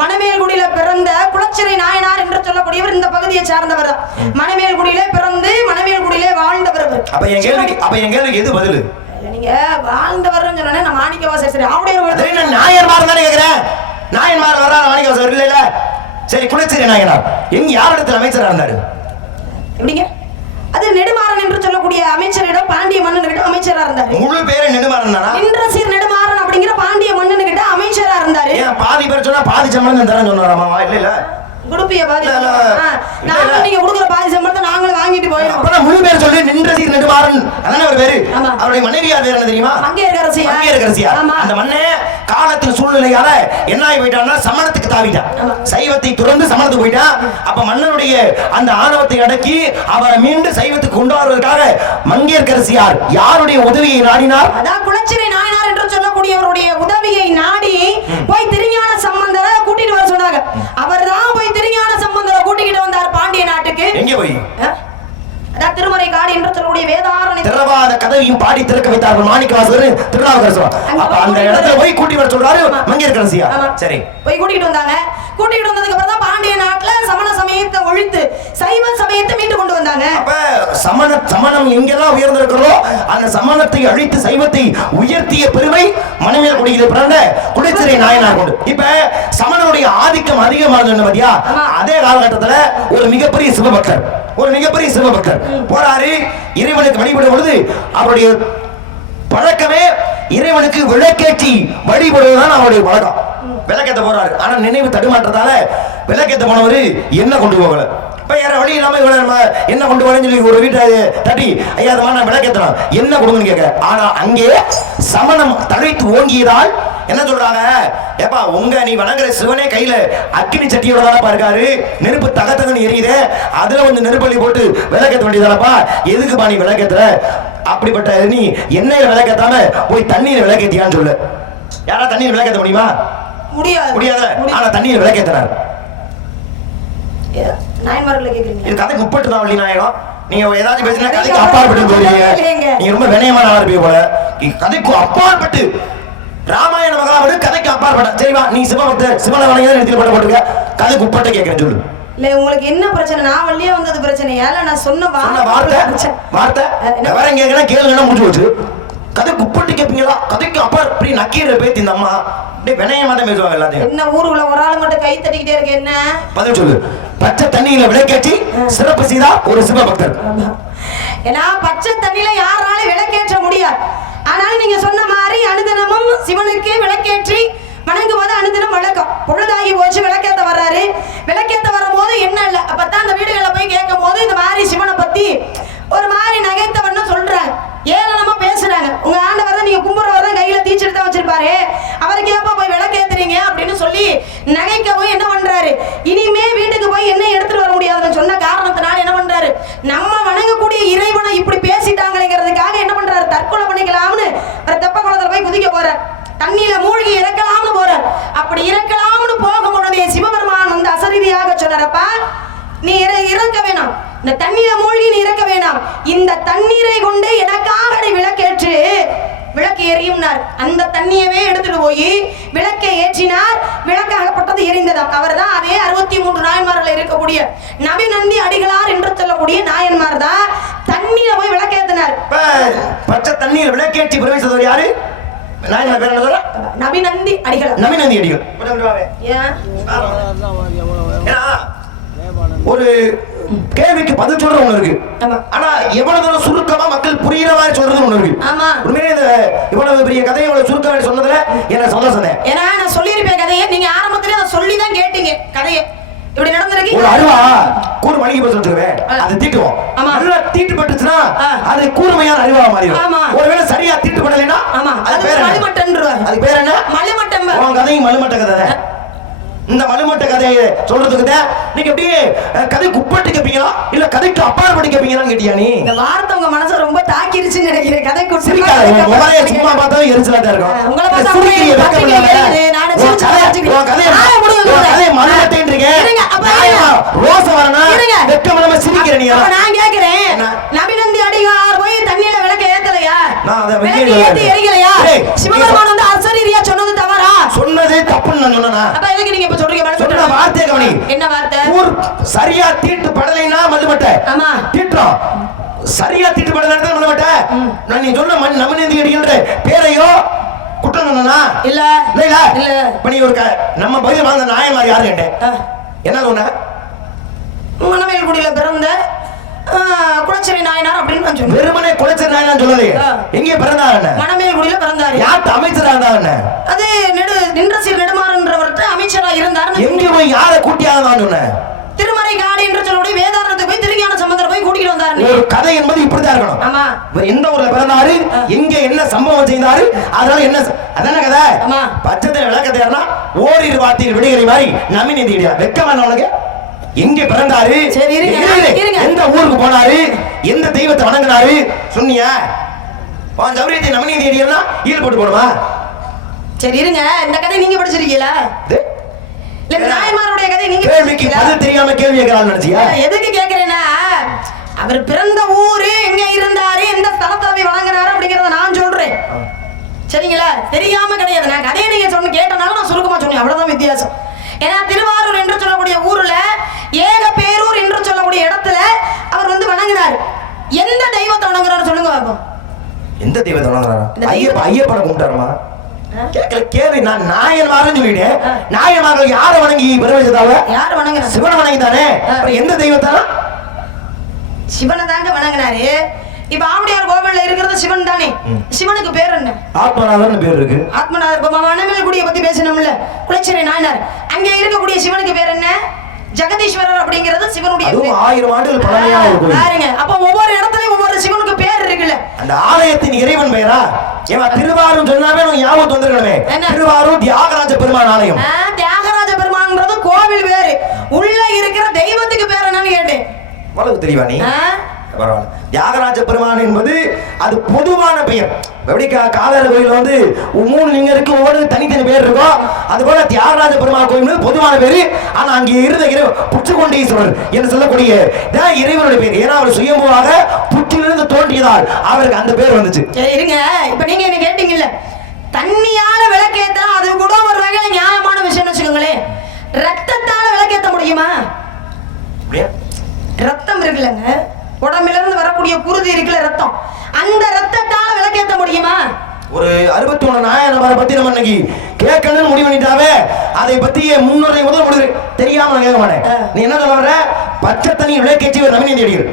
மணமேல்குடியில பிறந்த குலச்சிறை நாயனார் என்று சொல்லக்கூடியவர் இந்த பகுதியை சார்ந்தவர் தான். மணமேல்குடியிலே பிறந்து மணமேல்குடியிலே வாழ்ந்தவர். அப்ப என் கேள்விக்கு எது பதில்? நீங்க வாழ்ந்தவர்னு சொன்னே நான் மாணிக்கவாசகர் சரி அவருடைய நாயன்மார் தானே கேக்குறேன். நாயன்மார் வர்றாரு, மாணிக்கவாசகர் இல்ல. சரி, குலச்சிறை நாயனார் எங்க யாரிடத்துல அமைச்சரா இருந்தாரு? எப்படிங்க? அது நெடுமாறன் என்று சொல்லக்கூடிய அமைச்சரிடம் பாண்டிய மன்னன் கிட்ட அமைச்சரா இருந்தாரு. முழு பேரு நெடுமாறன் தானா? நின்றசீர் நெடுமாறன் அப்படிங்கிற பாண்டிய மன்னன் கிட்ட அமைச்சரா இருந்தாரு. ஏன் பாதி பேர் சொன்னா பாதி சம்பளம் தரேன்னு சொன்னாராமா? இல்ல குடுப்பிய பாதி நாங்க நீங்க கொடுக்குற பாதி சம்பளத்தை நாங்களும் வாங்கிட்டு போயிடும். அப்ப முழு பேர் சொல்லி நின்றசீர் நெடுமாறன் அதானே ஒரு பேரு. அவருடைய மனைவியார் பேர் என்ன தெரியுமா? மங்கையர்க்கரசியார். அந்த மன்னே காலத்தின் சூழ்நிலையால என்ன ஆகி போயிட்டான்னா சமணத்துக்கு தாவிட்டான். சைவத்தை துறந்து சமணத்துக்கு போயிட்டான். அப்ப மன்னனுடைய அந்த ஆணவத்தை அடக்கி அவரை மீண்டு சைவத்துக்கு கொண்டு வருவதற்காக மங்கையர்க்கரசியார் யாருடைய உதவியை நாடினார்? அதான் குலச்சிறை நாயனார் என்று சொல்லக்கூடியவருடைய உதவியை நாடி போய் திருஞான சம்பந்தரை கூட்டிட்டு வர சொன்னாங்க. அவர் தான் போய் திருஞான சம்பந்தரை கூட்டிக்கிட்டு வந்தார் பாண்டிய நாட்டுக்கு. எங்க போய்? திருமறை காடு என்று சொல்லக்கூடிய வேதாரணை திரவாத கதவையும் பாடி திறக்க வைத்தார்கள் மாணிக்கவாசகர் திருநாவுக்கரசர். அப்ப அந்த இடத்துல போய் கூட்டி வர சொல்றாரு மங்கையர்க்கரசியார். சரி, போய் கூட்டிட்டு வந்தாங்க. கூட்டிட்டு வந்ததுக்கு அப்புறம் தான் பாண்டிய நாட்டுல சமண சமயத்தை ஒழித்து சைவ சமயத்தை மீட்டு கொண்டு வந்தாங்க. அப்ப சமணம் எங்கெல்லாம் உயர்ந்திருக்கிறதோ அந்த சமணத்தை அழித்து சைவத்தை உயர்த்திய பெருமை மணமேல்குடியில பிறந்த குலச்சிறை நாயனார் கொண்டு. இப்ப சமணனுடைய ஆதிக்கம் அதிகமானது பாத்தியா? அதே காலகட்டத்துல ஒரு மிகப்பெரிய சிவபக்தர் போறாரு. இறைவனுக்கு வழிபடும் பொழுது அவருடைய பழக்கமே இறைவனுக்கு விளக்கேற்றி வழிபடுவதுதான் அவருடைய பழக்கம். விளக்கேற்ற போறாரு. ஆனா நினைவு தடுமாற்றத்தால விளக்கேற்ற போனவரு என்ன கொண்டு போகல. இப்ப யார வழி இல்லாம என்ன கொண்டு வரேன்னு சொல்லி ஒரு வீட்டை தட்டி, ஐயா நான் விளக்கேற்றலாம் என்ன கொடுங்கன்னு கேட்க. ஆனா அங்கே சமணம் தழைத்து ஓங்கியதால் என்ன சொல்றாங்க? ஏப்பா நீ வணங்குற சிவனே கையில அக்கினி சட்டியோட தானப்பா இருக்காரு. நெருப்பு தகத்தகன்னு எரியுது. அதுல வந்து நெருப்பள்ளி போட்டு விளக்கேற்ற வேண்டியதானப்பா. எதுக்குப்பா நீ விளக்கேற்ற? அப்படிப்பட்ட நீ எண்ணெயில விளக்கேற்றாம போய் தண்ணீர் விளக்கேற்றியான்னு சொல்லு. யாரா தண்ணீர் விளக்கேற்ற முடியுமா? முடியாது. ஆனா தண்ணீர் விளக்கேற்றார். இது கதை முப்பட்டு தான் வள்ளி நாயகம். நீங்க ஏதாச்சும் பேசினா கதைக்கு அப்பாற்பட்டு போறீங்க. நீங்க ரொம்ப வினயமான ஆரம்பிக்க போல. கதைக்கு அப்பாற்பட்டு ராமாயண மகாபாரதம் கதைக்கு அப்பாற்பட்ட. சரிவா, நீ சிவபக்தர் சிவனை வணங்கி நிறுத்தி போட்டுக்க. கதைக்கு உட்பட்ட கேட்கிறேன் சொல்லு. இல்ல உங்களுக்கு என்ன பிரச்சனை? நான் வள்ளியே வந்தது பிரச்சனையா? இல்ல நான் சொன்ன வார்த்தை வேற கேட்கணும் கேளுங்கன்னா முடிஞ்சு வச்சு கதைக்கு உட்பட்டு கேட்பீங்களா? கதைக்கு அப்பா இப்படி நக்கீர பேத்தி இந்த அம்மா அப்படியே வினயமா தான் பேசுவாங்க எல்லாத்தையும். என்ன ஊருக்குள்ள ஒரு ஆள் மட்டும் கை தட்டிக்கிட்டே இருக்கு? என்ன பதில் சொல்லு. பச்சை தண்ணியில விளக்கேற்றி சிறப்பு செய்தா ஒரு சிவபக்தர். ஏன்னா பச்சை தண்ணியில யாராலும் விளக்கேற்ற முடியாது. ஆனால் நீங்க சொன்ன மாதிரி அனுதினமும் சிவனுக்கு விளக்கேற்றி வணங்கும் போது அனுதினம் வழக்கம். பொழுதாகி போச்சு, விளக்கேற்ற வர்றாரு. விளக்கேற்ற வரும் போது என்ன இல்லை, அப்பதான் அந்த வீடுகளை போய் கேட்கும் போது இந்த மாதிரி சிவனை பத்தி ஒரு மாதிரி நகைத்தவன்னு சொல்றாங்க. ஏளனமா பேசுறாங்க. உங்க ஆண்டவர் தான் நீங்க கும்புறவர் தான் கையில தீச்செடுத்து தான் வச்சிருப்பாரு, அவருக்கு ஏப்பா போய் விளக்கேத்துறீங்க அப்படின்னு சொல்லி நகைக்கவும் என்ன பண்றாரு, இனிமே வீட்டுக்கு போய் என்ன எடுத்துட்டு வர முடியாதுன்னு சொன்ன காரணத்தினால என்ன பண்றாரு, நம்ம வணங்கக்கூடிய இறைவனை இப்படி பேசிட்டாங்கிறதுக்காக என்ன பண்றாரு, தற்கொலை பண்ணிக்கலாம்னு ஒரு தெப்ப குளத்துல போய் குதிக்க போற, தண்ணியில மூழ்கி இறக்கலாம்னு போற. அப்படி இறக்கலாம்னு போகும் பொழுதே சிவபெருமான் வந்து அசரீதியாக சொன்னாரப்பா, நீ இறக்க வேணாம், இந்த தண்ணீரை மூழ்கி நீ இறக்க வேணாம், இந்த தண்ணீரை கொண்டு எனக்காக நீ விளக்கேற்று விளக்கு எரியும்னார். அந்த தண்ணியவே எடுத்துட்டு போய் விளக்கை ஏற்றினார். விளக்காகப்பட்டது எரிந்ததாம். அவர் தான் அதே 63 நாயன்மார்கள் இருக்கக்கூடிய நபி நந்தி அடிகளார் என்று சொல்லக்கூடிய நாயன்மார் தான் தண்ணீர போய் விளக்கேற்றினார். பச்சை தண்ணீர் விளக்கேற்றி பிரவேசித்தவர் யாரு? நாயன்மார் பேர் என்ன? நபி நந்தி அடிகளார். நபி நந்தி அடிகள். ஒரு கேள்விக்கு பதில் சொல்ற ஒண்ணு இருக்கு. ஆனா எவ்வளவு சுருக்கமா மக்கள் புரியுற மாதிரி சொல்றது ஒண்ணு இருக்கு. உண்மையிலே இந்த இவ்வளவு பெரிய கதையை இவ்வளவு சுருக்கமா சொன்னதுல எனக்கு சந்தோஷம். ஏன்னா நான் சொல்லியிருப்பேன் கதையை, நீங்க ஆரம்பத்திலே அதை சொல்லி தான் கேட்டீங்க. கதையை இப்படி நடந்திருக்கு. ஒரு அருவா கூறு மணிக்கு போய் சொல்லிருவேன், அது தீட்டுவோம். நல்லா தீட்டு பட்டுச்சுன்னா அது கூர்மையான அருவா மாறிடும். ஒருவேளை சரியா தீட்டு படலைன்னா அது பேர் மலுமட்டன். அது பேர் என்ன? மலுமட்டன். உன் கதையும் மலுமட்ட கதை தான். இந்த மலுமட்ட கதையை சொல்றதுக்கு தான் நீங்க அப்படியே கதை குப்பட்டு கேப்பீங்களா இல்ல கதைக்கு அப்பாற்பட்டு கேப்பீங்களான்னு கேட்டியா? நீ இந்த வார்த்தை உங்க மனசை ரொம்ப தாக்கிருச்சுன்னு நினைக்கிறேன். கதை குடிச்சிருக்காரு சும்மா பார்த்தா எரிச்சலா தான் இருக்கும். உங்களை பார்த்தா ரோச வரணும் வெக்கம் இல்லாம சிரிக்கிற நீ. நான் கேக்குறேன், நபி நந்தி அடிகளார் போய் தண்ணியில விளக்க ஏத்தலையா? ஏத்தி எரிக்கலையா? சிவபெருமான் வந்து அசரீரியா சொன்னது தவறா? சொன்னது தப்புன்னு நான் சொன்னேனா? அப்ப எதுக்கு நீங்க இப்ப சொல்றீங்க? சொன்ன வார்த்தை கவனி. என்ன வார்த்தை? ஊர் சரியா தீட்டு படலைனா மல்லுமட்ட. ஆமா தீட்டுறோம். சரியா தீட்டு படலைனா மல்லுமட்ட. நான் நீ சொன்ன நபி நந்தி அடிகள்ன்ற பேரையோ குற்றம் சொன்னா இல்ல இல்ல இல்ல. இப்ப நீ ஒரு நம்ம பகுதியில் வாழ்ந்த நாயன்மார் யாரு கேட்டேன், என்ன சொன்ன? மணமேல்குடியில பிறந்த குலச்சேரி நாயனார் அப்படின்னு நான் சொன்னேன். வெறுமனே குலச்சேரி நாயனார் சொல்லலையே, எங்கே பிறந்தாரு? மணமேல்குடியில பிறந்தாரு. யார்ட்ட அமைச்சரா இருந்தாரு? அது நின்றசீர் நெடுமாறன்றவர்கிட்ட அமைச்சரா இருந்தாரு. எங்க போய் யாரை கூட்டியாக நான் சொன்னேன்? திருமறை காடு என்று சொல்லக்கூடிய வேதாரணத்துக்கு போய் திருஞான சம்பந்தர் போய் கூட்டிட்டு வந்தாரு. ஒரு கதை என்பது இப்படிதான் இருக்கணும். ஆமா, எந்த ஊர்ல பிறந்தாரு, எங்க என்ன சம்பவம் செய்தாரு, அதனால என்ன அதான கதை. ஆமா, பச்சத்தை விளக்கத்தையா ஓரிரு வார்த்தையில் விடுகிற மாதிரி நபி நந்தி அடிகளார். வெக்கமா உனக்கு? எங்க பிறந்தாரு, எந்த ஊருக்கு போனாரு, எந்த தெய்வத்தை வணங்கினாரு சொன்னியா? சௌரியத்தை நபி நந்தி அடிகளார் ஈடுபட்டு போடுமா? சரி இருங்க, இந்த கதை நீங்க படிச்சிருக்கீங்களா? இல்ல நாயன்மாருடைய கதை நீங்க கேள்விக்கு பதில் தெரியாம கேள்வி கேட்கறான்னு நினைச்சியா? எதுக்கு கேக்குறேன்னா, அவர் பிறந்த ஊரு எங்க இருந்தாரு, எந்த ஸ்தலத்தை போய் வணங்குறாரு அப்படிங்கறத நான் சொல்றேன். சரிங்களா? தெரியாம கிடையாது. நான் கதையை நீங்க சொன்ன கேட்டனால நான் சுருக்கமா சொன்னேன், அவ்வளவுதான் வித்தியாசம். ஏன்னா திருவாரூர் என்று சொல்லக்கூடிய ஊர்ல ஏக பேரூர் என்று சொல்லக்கூடிய இடத்துல அவர் வந்து வணங்கினார். எந்த தெய்வத்தை வணங்குறாரு சொல்லுங்க பாப்போம். எந்த தெய்வத்தை வணங்குறாரா? ஐயப்பனை கும்பிட்டாருமா? கேட்கல கேள்வி. நான் நாயன்மார்னு சொல்லிட்டேன். நாயன்மார்கள் யாரை வணங்கி பிரவேசித்தாங்க? யாரை வணங்குறாங்க? சிவனை வணங்கிதானே. எந்த தெய்வத்தானா? சிவனை தாங்க வணங்கினாரு. இப்ப ஆவுடையார் கோவில்ல இருக்கிறது சிவன் தானே. சிவனுக்கு பேர் என்ன? ஆத்மநாதர்னு பேர் இருக்கு. ஆத்மநாதர். இப்ப மணமேல்குடியை பத்தி பேசணும்ல, குலச்சேரி நாயனார். அங்க இருக்கக்கூடிய சிவனுக்கு பேர் என்ன? ஜெகதீஸ்வரர் அப்படிங்கிறது சிவனுடைய பேர். 1000 ஆண்டுகள் பழமையான ஒரு கோவில். பாருங்க, அப்ப ஒவ்வொரு இடத்துலயும் ஒவ்வொரு சிவனுக்கு பேர் இருக்குல்ல. அந்த ஆலயத்தின் இறைவன் பெயரா? ஏவா திருவாரூர் சொன்னாவே ஞாபகம் வந்துருக்கணுமே. திருவாரூர் தியாகராஜ பெருமான் ஆலயம். தியாகராஜ பெருமான்ன்றது கோவில் பேரு. உள்ள இருக்கிற தெய்வத்துக்கு பேர் என்னன்னு கேட்டேன். வளவு தெரியவா நீ? பரவாயில்ல. தியாகராஜ பெருமான் என்பது அது பொதுவான பெயர். எப்படி காலர் கோயில் வந்து 3 லிங்கம் இருக்கு, ஒவ்வொரு தனித்தனி பேர் இருக்கும். அது போல தியாகராஜ பெருமாள் கோயில் பொதுவான பேரு. ஆனா அங்கே இருந்த புற்றுக்கொண்டீஸ்வரர் என்று சொல்லக்கூடிய இறைவனுடைய பேர். ஏன்னா அவர் சுயம்புவாக புற்றிலிருந்து தோன்றியதால் அவருக்கு அந்த பேர் வந்துச்சு. இருங்க, இப்ப நீங்க என்ன கேட்டீங்கல்ல, தண்ணியால விளக்கேத்தா அது கூட ஒரு வகையில நியாயமான விஷயம் வச்சுக்கோங்களேன். ரத்தத்தால விளக்கேற்ற முடியுமா? ரத்தம் இருக்குல்லங்க, உடம்புல இருந்து வரக்கூடிய குருதி இருக்குல்ல ரத்தம், அந்த ரத்தத்தால விளக்கேற்ற முடியுமா? ஒரு 61 நாயன்மாரை பத்தி நம்ம இன்னைக்கு கேட்கணும்னு முடிவு பண்ணிட்டாவே அதை பத்திய முன்னுரை முதல் முடிவு தெரியாம நான் கேட்க மாட்டேன். நீ என்ன சொல்ல வர? பச்சை தண்ணி விளக்கேற்றி ஒரு நபி நந்தி அடிகள்.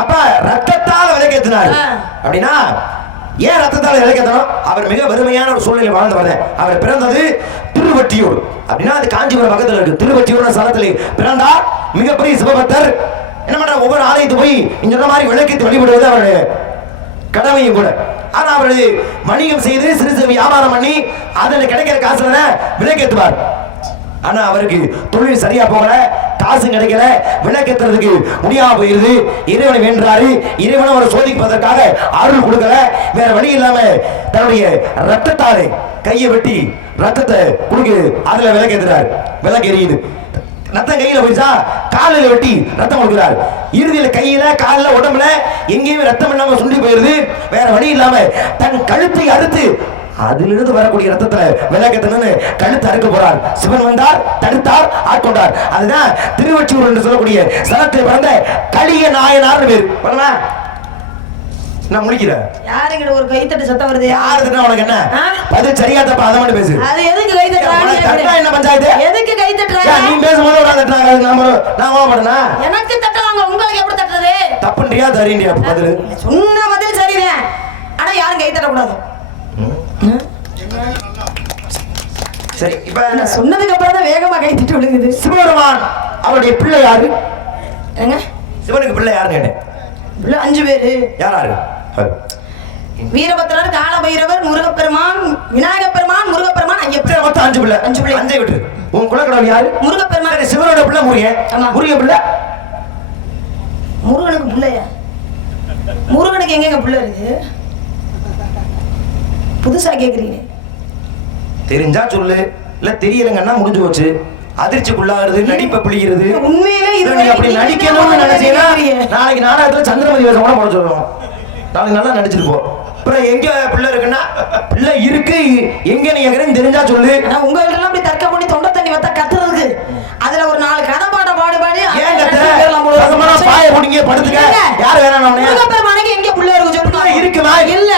அப்ப ரத்தத்தால விளக்கேற்றினார் அப்படின்னா ஏன் ரத்தத்தால விளக்கேற்றணும்? அவர் மிக வறுமையான ஒரு சூழ்நிலை வாழ்ந்து வர. அவர் பிறந்தது திருவொற்றியூர் அப்படின்னா அது காஞ்சிபுரம் பக்கத்தில் இருக்கு. திருவொற்றியூர் ஸ்தலத்தில் பிறந்தார். மிகப்பெரிய சிவபக்தர். என்ன பண்ற, ஒவ்வொரு ஆலயத்து போய் இந்த சொன்ன மாதிரி விளக்கேற்றி வழிபடுவது அவருடைய கடமையும் கூட. ஆனா அவரு வணிகம் செய்து சிறு சிறு வியாபாரம் பண்ணி அதில் கிடைக்கிற காசுல விளக்கேற்றுவார். ஆனா அவருக்கு தொழில் சரியா போகல, காசு கிடைக்கல, விளக்கேற்றுறதுக்கு முடியாம போயிருது. இறைவனை வேண்டாரு. இறைவனை அவரை சோதிப்பதற்காக அருள் கொடுக்கல. வேற வழி இல்லாம தன்னுடைய ரத்தத்தாலே கையை வெட்டி ரத்தத்தை குடுக்கு அதுல விளக்கேற்றுறாரு. விளக்கு எரியுது. ரத்தம் கையில போயிடுச்சா காலில் வெட்டி ரத்தம் கொடுக்கிறார். இறுதியில கையில காலில உடம்புல எங்கேயுமே ரத்தம் இல்லாம சுண்டி போயிருது. வேற வழி இல்லாம தன் கழுத்தை அறுத்து அதிலிருந்து வரக்கூடிய ரத்தத்துல விளக்கத்தனு கழுத்து அறுக்க போறார். சிவன் வந்தார், தடுத்தார், ஆட்கொண்டார். அதுதான் திருவொற்றியூர் என்று சொல்லக்கூடிய ஸ்தலத்தில் பிறந்த கலிய நாயனார் பேர். நான் முடிக்கிறேன். யாருங்கிட்ட ஒரு கைத்தட்டு சத்தம் வருது? யாருன்னா உனக்கு என்ன பதில் சரியா தப்பா அதை மட்டும் பேசு. அது எதுக்கு கை தட்டுறாங்க? என்ன பஞ்சாயத்து? எதுக்கு கை தட்டுறாங்க? நீ பேசும்போது ஒரு தட்டுறாங்க. நான் கோவப்படுறேனா? எனக்கு தட்டுறாங்க, உங்களுக்கு எப்படி தட்டுறது? தப்புன்றியா சரின்றியா பதில்? சொன்ன பதில் சரிதான். ஆனா யாரும் கை தட்டக்கூடாது. சரி, இப்ப நான் சொன்னதுக்கு அப்புறம் தான் வேகமா கை தட்டு விழுகுது. சிவபெருமான் அவருடைய பிள்ளை யாரு? ஏங்க சிவனுக்கு பிள்ளை யாருன்னு கேட்டேன். பிள்ளை 5 பேரு. யாராரு? வீரபத்ரர், காலபைரவர், முருகப்பெருமான், விநாயகப் பெருமான், முருகப்பெருமான், ஐயப்பன். மொத்தம் 5 பிள்ளை. 5 பிள்ளை. 5 விட்டு உன் குலக்கடவுள் யாரு? முருகப்பெருமான். சிவனோட பிள்ளை முருகன். ஆமா. முருகன் பிள்ளை. முருகனுக்கு பிள்ளையா? முருகனுக்கு எங்கெங்க பிள்ளை இருக்கு? புதுசா கேக்குறீங்க. தெரிஞ்சா சொல்லு, இல்ல தெரியலங்கன்னா முடிஞ்சு போச்சு. அதிர்ச்சிக்குள்ளாகிறது, நடிப்பை பிடிக்கிறது. உண்மையிலே இது நீ அப்படி நடிக்கணும்னு நினைச்சீங்கன்னா நாளைக்கு நாடகத்துல சந்திரமதி வேஷம் கூட போட சொல்லுவோம். நாளைக்கு நல்லா நடிச்சிட்டு போ. அப்புறம் எங்க பிள்ளை இருக்குன்னா பிள்ளை இருக்கு எங்க நீ எங்கன்னு தெரிஞ்சா சொல்லு. உங்கள்ட்ட எல்லாம் அப்படி தர்க்கம் பண்ணி தொண்டை தண்ணி வத்தா கத்துறதுக்கு அதுல ஒரு 4 கதை பாட பாடுபாடு. ஏன் கத்துற? பாய போடுங்க படுத்துக்க. யாரு வேணாம்? முருகப்பெருமானுக்கு எங்க பிள்ளை இருக்கு சொல்லுங்க. இருக்குமா? இல்ல.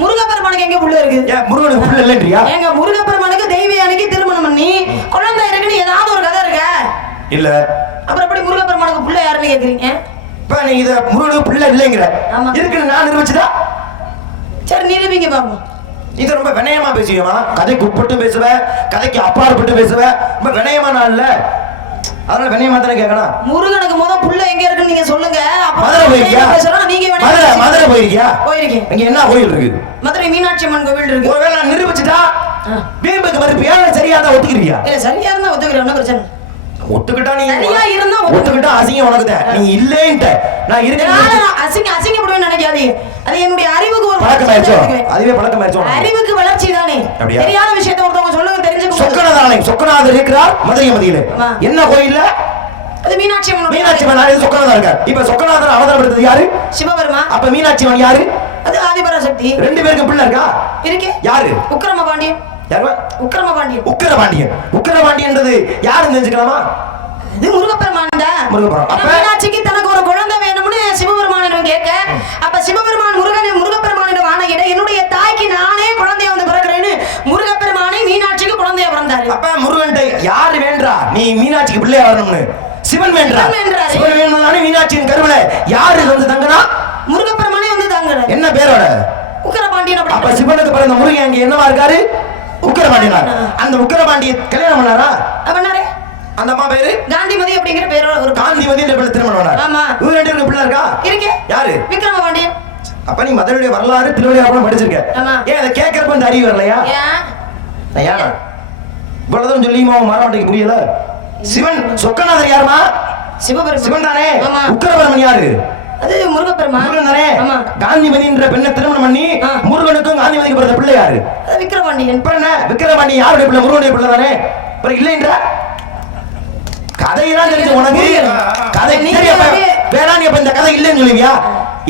முருகப்பெருமானுக்கு எங்க புள்ள இருக்கு? ஏன் முருகனுக்கு புள்ள இல்லன்றியா? ஏங்க முருகப்பெருமானுக்கு தெய்வயானைக்கு திருமணம் பண்ணி குழந்தை இருக்குன்னு ஏதாவது ஒரு கதை இருக்கா? இல்ல. அப்புறம் எப்படி முருகப்பெருமானுக்கு புள்ள யாருன்னு கேக்குறீங்க? இப்ப நீ இத முருகனுக்கு புள்ள இல்லைங்கிற. ஆமா. இருக்குன்னு நான் நிரூபிச்சுதா? சரி நிரூபிங்க பாப்போம். இது ரொம்ப வினயமா பேசுவியமா? கதைக்கு உட்பட்டு பேசுவ, கதைக்கு அப்பாற்பட்டு பேசுவ. ரொம்ப வினயமா நான் இல்ல. அதனால வினயமா தானே கேட்கணும். முருகனுக்கு முத புள்ள எங்க இருக்குன்னு நீங்க சொல்லுங்க. மதுரை போயிருக்கியா? நீங்க மதுரை போயிருக்கியா? போயிருக்கேன். இங்க என்ன கோயில் இருக்கு? மதுரை மீனாட்சி அம்மன் கோவில் இருக்கு. ஒருவேளை நான் நிரூபிச்சுட்டா வீம்புக்கு மறுப்பு ஏன் சரியா தான் ஒத்துக்கிறியா? இல்ல சரியா இருந்தா ஒத்துக்கிறேன், ஒன்னும் பிரச்சனை. ஒத்துக்கிட்டா நீ சரியா இருந்தா ஒத்துக்கிட்டா அசிங்கம் உனக்கு தான். நீ இல்லேன்ட்ட நான் இருக்கேன். அசிங்கப்படுவேன்னு நினைக்காதீங்க. அது என்னுடைய அறிவுக்கு ஒரு பழக்கமாயிருச்சோ? அதுவே பழக்கமாயிருச்சோ? அறிவுக்கு வளர்ச்சி தானே. தெரியாத விஷயத்தை ஒருத்தவங்க சொல்லுங்க, தெரிஞ்சுக்கோங்க. சொக்கநாதர் சொக்கநாதர் இருக்கிறார் மதுரை மதியில. என்ன கோயில்ல? அது மீனாட்சி அம்மன். மீனாட்சி அம்மன் சொக்கநாதர் இருக்கார். இப்ப சொக்கநாதர் அவதாரம் எடுத்தது யாரு? சிவபெருமான். அப்ப மீனாட்சி அம்மன் யாரு? அது ஆதிபராசக்தி. 2 பேருக்கு பிள்ளை இருக்கா? இருக்கு. யாரு? உக்கிரம பாண்டியன். யாரு? உக்கிரம பாண்டியன். உக்கிரபாண்டியன். உக்கிரபாண்டியன்றது யாருன்னு தெரிஞ்சுக்கலாமா? இது முருகப்பெருமான் தான். முருகப்பெருமான். அப்ப மீனாட்சிக்கு தனக்கு ஒரு குழந்தை வேணும்னு சிவபெருமானிடம் கேட்க, அப்ப சிவபெருமான் முருகப்பெருமானிடம் ஆணையிட என்னுடைய தாய்க்கு நானே குழந்தைய வந்து பிறக்கிறேன்னு முருகப்பெருமானே மீனாட்சிக்கு குழந்தைய பிறந்தாரு. அப்ப முருகன்ட்ட யாரு வேண்டா நீ மீனாட்சிக்கு பிள்ளையா வரணும்னு? சிவன் வேண்டா. சிவன் வேணும்னாலே மீனாட்சியின் கருவில யாரு வந்து தங்கனா? முருகப்பெருமானே வந்து தங்குறாரு. என்ன பேரோட? உக்கிரபாண்டியன். அப்ப சிவனுக்கு பிறந்த முருகன் அங்க என்னவா இருக்காரு? உக்கிரபாண்டியனார். அந்த உக்கிரபாண்டிய கல்யாணம் பண்ணாரா? பண்ணாரே. அந்த அம்மா பேரு காந்திமதி அப்படிங்கிற பேரோட ஒரு காந்திமதி என்ற பிள்ளை திருமணம் பண்ணார். ஆமா. இவங்க 2 பேருக்கு பிள்ளை இருக்கா? இருக்கு. யாரு? விக்ரமபாண்டியன். அப்ப நீ மதுரையுடைய வரலாறு திருவிழாவும் படிச்சிருக்க. ஏன் அதை கேட்கறப்ப இந்த அறிவு வரலையா? ஏன் இவ்வளவுதான் சொல்லியுமா மாறாட்டைக்கு புரியல? சிவன் சொக்கநாதர் யாருமா? சிவபெருமான். சிவன் தானே. ஆமா. உக்கிரபெருமன் யாரு? அது முருகப்பெருமான். முருகன் தானே. ஆமா. காந்திமதி என்ற பெண்ணை திருமணம் பண்ணி முருகனுக்கும் காந்திமதிக்கு பிறந்த பிள்ளை யாரு? அது விக்ரமபாண்டியன். இப்ப என்ன விக்ரமபாண்டியன் யாருடைய பிள்ளை? முருகனுடைய பிள்ளை தானே. அப்புறம் இல்லைன்ற கதையெல்லாம் தெரிஞ்சு உனக்கு கதை வேணா நீ அப்ப இந்த கதை இல்லைன்னு சொல்லுவியா?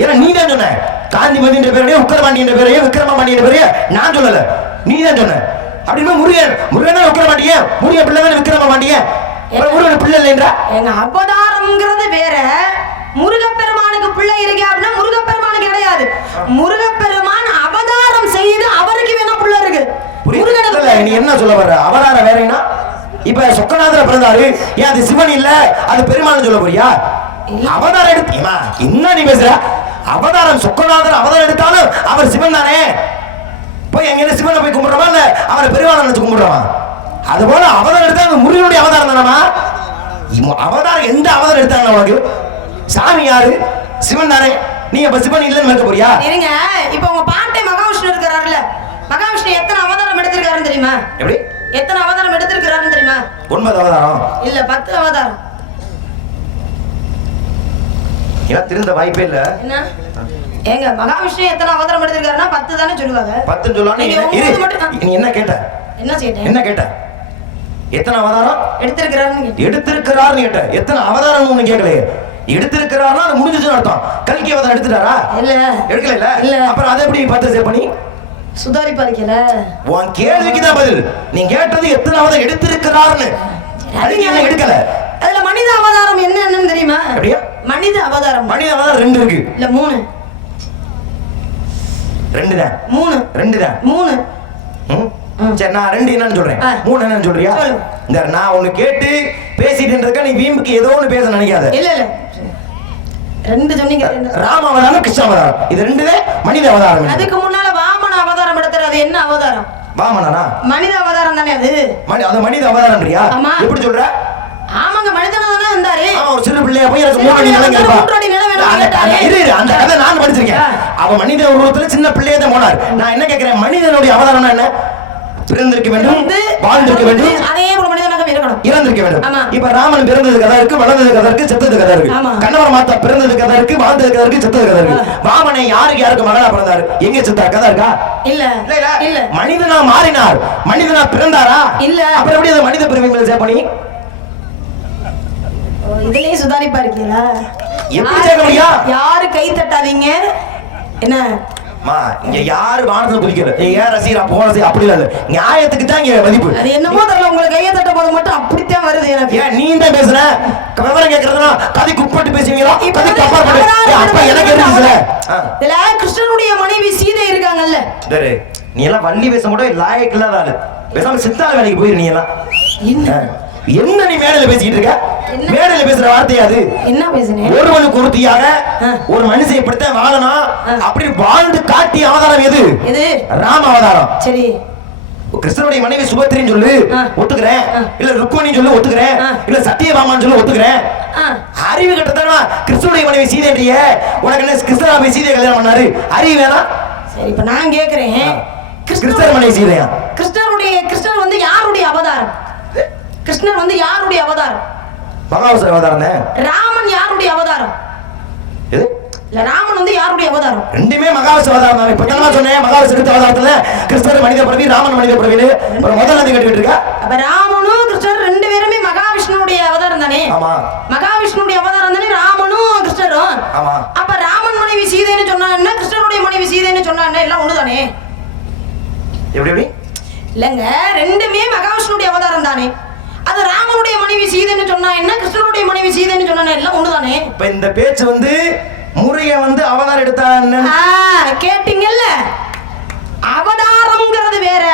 ஏன்னா நீ தான் சொன்ன காந்திமதி என்ற பேரையும் உக்கிரபாண்டி என்ற பேரையும் விக்ரமபாண்டி என்ற பேரையும் நான் சொல்லல, நீ தான் சொன்ன. அப்படின்னா முருகன் விக்ரமபாண்டியன், முருகன் பிள்ளை தானே விக்ரமபாண்டியன். முருகன் பிள்ளை இல்லைன்றா? எங்க அவதாரம்ங்கிறது வேற. முருகப்பெருமானுக்கு பிள்ளை இருக்கு அப்படின்னா முருகப்பெருமானுக்கு கிடையாது. முருகப்பெருமான் அவதாரம் செய்து அவருக்கு வேணா பிள்ளை இருக்கு. முருகனுக்கு நீ என்ன சொல்ல வர்ற? அவதாரம் வேறேன்னா இப்ப சொக்கநாதர் பிறந்தாரு, ஏன் அது சிவன் இல்ல அது பெருமாள் சொல்ல போறியா? அவதாரம் எடுத்தீமா என்ன நீ பேசுற? அவதாரம் சொக்கநாதர் அவதாரம் எடுத்தாலும் அவர் சிவன் தானே. போய் எங்க சிவனை போய் கும்பிடுறோமா இல்ல அவரை பெருமாள் நினைச்சு கும்பிடுறோமா? அது போல அவதாரம் எடுத்தா அது முருகனுடைய அவதாரம் தானமா? அவதாரம் எந்த அவதாரம் எடுத்தாங்க உனக்கு? சாமி யாரு? சிவன் தானே. நீ அப்ப சிவன் இல்லன்னு நினைக்க போறியா? இருங்க. இப்ப உங்க பாட்டை மகாவிஷ்ணு இருக்கிறாருல்ல, மகாவிஷ்ணு எத்தனை அவதாரம் எடுத்திருக்காருன்னு தெரியுமா? எப்படி எத்தனை அவதாரம் எடுத்திருக்காருன்னு தெரியுமா? 9 அவதாரம் இல்ல 10 அவதாரம். ஏன் திருந்த வாய்ப்பே இல்ல. என்ன ஏங்க மகாவிஷ்ணு எத்தனை அவதாரம் எடுத்திருக்காருன்னா 10 தானே சொல்லுவாங்க. 10 சொல்லுவாங்க. நீ என்ன கேட்ட? என்ன செய்யணும்? என்ன கேட்ட? எத்தனை அவதாரம் எடுத்திருக்கிறாருன்னு கேட்ட. எத்தனை அவதாரம் ஒண்ணு கேட்கலையே. எடுத்திருக்கிறாருன்னா அது முடிஞ்சுச்சுன்னு அர்த்தம். கல்கி அவதாரம் எடுத்துட்டாரா? இல்ல. எடுக்கல. இல்ல. அப்புறம் அதை எப்படி பார்த்து சேவ் பண்ணி சுதாரிப்பா இருக்கல? உன் கேள்விக்கு தான் பதில். நீ கேட்டது எத்தனை அவதாரம் எடுத்திருக்கிறாருன்னு. எடுக்கல. அதுல மனித அவதாரம் என்னன்னு தெரியுமா? அப்படியா? மனித அவதாரம் 2 இருக்கு. இல்ல 3. 2 தான். 3. சரி, நான் 2 என்னன்னு சொல்றேன். 3 என்னன்னு சொல்றியா? இந்த நான் ஒண்ணு கேட்டு பேசிட்டு நீ வீம்புக்கு ஏதோ ஒண்ணு பேச நினைக்காத. இல்ல 2 சொன்னீங்க. ராம அவதாரம், கிருஷ்ண அவதாரம், இது 2 மனித அவதாரம். அதுக்கு முன்னால வாமன அவதாரம் எடுத்தாரு. அது என்ன அவதாரம்? வாமனா? மனித அவதாரம் தானே அது? அது மனித அவதாரம்ன்றியா? எப்படி சொல்ற? ஆமாங்க, மனிதனா தானே வந்தாரு. ஒரு சிறு பிள்ளையா போய் எனக்கு 3 அடி நிலம் கேட்பா. அந்த கதை நான் படிச்சிருக்கேன். அவன் மனித உருவத்துல சின்ன பிள்ளையே தான் போனார். நான் என்ன கேட்கிறேன், மனிதனுடைய அவதாரம் என்ன? பிறந்திருக்க வேண்டும், வாழ்ந்திருக்க வேண்டும், அதே ஒரு மனிதனாக இருக்கணும், இறந்திருக்க வேண்டும். இப்ப ராமன் பிறந்தது கதை இருக்கு, வளர்ந்தது கதை இருக்கு, செத்தது கதை இருக்கு. கணவர் மாத்தா பிறந்தது கதை இருக்கு, வாழ்ந்தது கதை இருக்கு, செத்தது கதை இருக்கு. வாமனை யாருக்கு மகனா பிறந்தாரு, எங்க செத்தார் கதை இருக்கா? இல்ல. மனிதனா மாறினார், மனிதனா பிறந்தாரா? இல்ல. அப்புறம் எப்படி அந்த மனித பிறவிகளை சேவ் பண்ணி இதுலயே சுதாரிப்பா இருக்கீங்களா? எப்படி கேட்க முடியா? யாரு கை தட்டாதீங்க. என்ன இங்க யாரு வானத்துல குதிக்கல, ஏன் ரசிகரா போன ரசிகர் அப்படி இல்ல. நியாயத்துக்கு தான் இங்க மதிப்பு. அது என்னமோ தெரியல, உங்களுக்கு கையை தட்ட போது மட்டும் அப்படித்தான் வருது எனக்கு. ஏன் நீ தான் பேசுற? விவரம் கேக்குறதுனா கதைக்கு உட்பட்டு பேசுவீங்களா? கதை தப்பா பண்ணு. அப்ப எனக்கு இருந்துச்சுல. இதுல கிருஷ்ணனுடைய மனைவி சீதை இருக்காங்கல்ல. சரி, நீ எல்லாம் வள்ளி பேச கூட லாயக்கு இல்லாத ஆளு. பேசாம சித்தாள வேலைக்கு போயிரு. நீ எல்லாம் என்ன நீ மேடையில பேசிக்கிட்டு இருக்க? மேடையில பேசுற வார்த்தை அது. என்ன பேசுனே? ஒருவனுக்கு ஒருத்தியாக ஒரு மனுஷன் இப்படித்தான் வாழணும் அப்படி வாழ்ந்து காட்டிய அவதாரம் எது? ராம அவதாரம். சரி, கிருஷ்ணனுடைய மனைவி சுபத்திரின்னு சொல்லு, ஒத்துக்கிறேன். இல்ல ருக்மணி சொல்லு, ஒத்துக்கிறேன். இல்ல சத்தியபாமான்னு சொல்லு, ஒத்துக்கிறேன். அறிவு கட்டத்தனமா கிருஷ்ணனுடைய மனைவி சீதைன்றிய, உனக்கு என்ன கிருஷ்ணராம சீதையை கல்யாணம் பண்ணாரு? அறிவு வேணாம்? சரி, இப்ப நான் கேக்குறேன், கிருஷ்ணர் மனைவி சீதையா? கிருஷ்ணர் வந்து யாருடைய அவதாரம்? கிருஷ்ணர் வந்து யாருடைய அவதாரம்? மகாவிஷ்ணு அவதாரம். ராமன் யாருடைய அவதாரம்? எது? இல்ல, ராமன் வந்து யாருடைய அவதாரம்? ரெண்டுமே மகாவிஷ்ணு அவதாரம் தான். இப்ப என்ன சொன்னேன்? மகாவிஷ்ணு எடுத்த அவதாரத்துல கிருஷ்ணர் மனித பிறவி, ராமன் மனித பிறவி. முதல்ல வந்து கேட்டுக்கிட்டு இருக்கா? அப்ப ராமனும் கிருஷ்ணர் 2 பேருமே மகாவிஷ்ணுடைய அவதாரம் தானே? ஆமா. மகாவிஷ்ணுடைய அவதாரம் தானே ராமனும் கிருஷ்ணரும்? ஆமா. அப்ப ராமன் மனைவி சீதைன்னு சொன்னா என்ன, கிருஷ்ணருடைய மனைவி சீதைன்னு சொன்னா என்ன, எல்லாம் ஒண்ணுதானே? எப்படி? இல்லங்க, 2மே மகாவிஷ்ணுடைய அவதாரம் தானே. அது ராமனுடைய மனைவி சீதைன்னு சொன்னா என்ன, கிருஷ்ணனுடைய மனைவி சீதைன்னு சொன்னா எல்லாம் ஒண்ணுதானே? இப்ப இந்த பேச்சு வந்து முறைய வந்து அவதாரம் எடுத்தா கேட்டீங்கல்ல? அவதாரம்ங்கிறது வேற,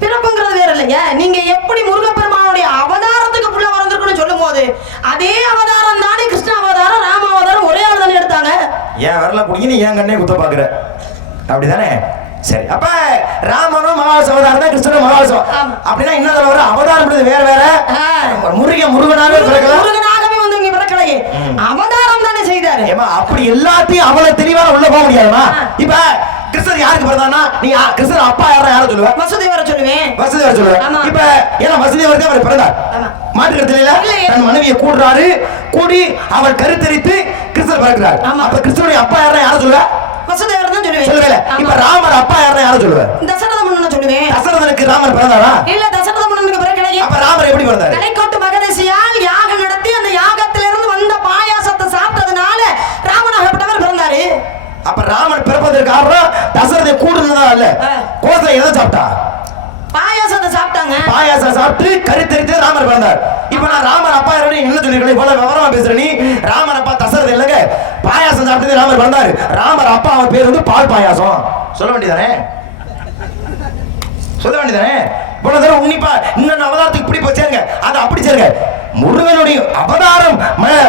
பிறப்புங்கிறது வேற இல்லையா? நீங்க எப்படி முருகப்பெருமானுடைய அவதாரத்துக்கு புள்ள வந்திருக்குன்னு சொல்லும் போது அதே அவதாரம் தானே கிருஷ்ண அவதாரம், ராம அவதாரம் ஒரே ஆள் தானே எடுத்தாங்க. ஏன் வரல புடிங்க, நீ ஏன் கண்ணே குத்த பாக்குற? அப்படிதானே? சரி, அப்ப ராமனும் மகாவிஷ்ணு அவதாரம் தான், கிருஷ்ணனும் மகாவிஷ்ணு. அப்படின்னா என்ன சொல்ற? அவதாரம் வேற வேற. முருகனாகவே வந்து இங்க பிறக்கலையே, அவதாரம் தானே செய்தாரு. அப்படி எல்லாத்தையும் அவ்வளவு தெளிவா உள்ள போக முடியாதுமா? இப்ப கிருஷ்ணர் யாருக்கு பிறந்தானா? நீ கிருஷ்ணர் அப்பா யார சொல்லுவ? வசுதேவரை சொல்லுவேன். வசுதேவரை சொல்லுவேன். இப்ப ஏன்னா வசுதேவர் தான் அவர் பிறந்தார். மாற்றுக்கருத்துல இல்ல, தன் மனைவியை கூடுறாரு, கூடி அவர் கருத்தரித்து கிருஷ்ணர் பிறக்கிறார். அப்ப கிருஷ்ணனுடைய அப்பா யார சொல்லுவ? வசுதேவர் தான் சொல்லுவேன். சொல்லுவேல. இப்ப ராமர் அப்பா யார சொல்லுவ? தசரத மன்னன் சொல்லுவேன். தசரதனுக்கு ராமர் பிறந்தாரா? இல்ல, தசரத மன்னனுக்கு பிறக்கலையே. அப்ப ராமர் எப்படி பிறந்தாரு? கலைக்கோட்டு மகரிஷியால் யாகம் நடத்தி அந்த யாகத்திலிருந்து வந்த பாயாசத்தை சாப்பிட்டதுனால ராமனாகப்பட்டவர் பிறந்தாரு. அப்ப ராமர் பிறப்பதற்கு காரணம் தசரதை கூடுனதா இல்ல, கோசலை எதை சாப்பிட்டா? பாயாசத்தை சாப்பிட்டாங்க. பாயாசம் சாப்பிட்டு கருத்தரித்து ராமர் பிறந்தார். இப்ப நான் ராமர் அப்பா என்ன சொல்லிருக்கேன்? இவ்வளவு விவரமா பேசுற நீ. ராமர் அப்பா தசரதை இல்லங்க, பாயாசம் சாப்பிட்டு ராமர் பிறந்தாரு. ராமர் அப்பா அவன் பேர் வந்து பால் பாயாசம். சொல்ல வேண்டியதானே? சொல்ல வேண்டியதானே? இவ்வளவு தூரம் உன்னிப்பா இன்னொன்னு அவதாரத்துக்கு இப்படி போய் சேருங்க, அது அப்படி சேருங்க. முருகனுடைய அவதாரம்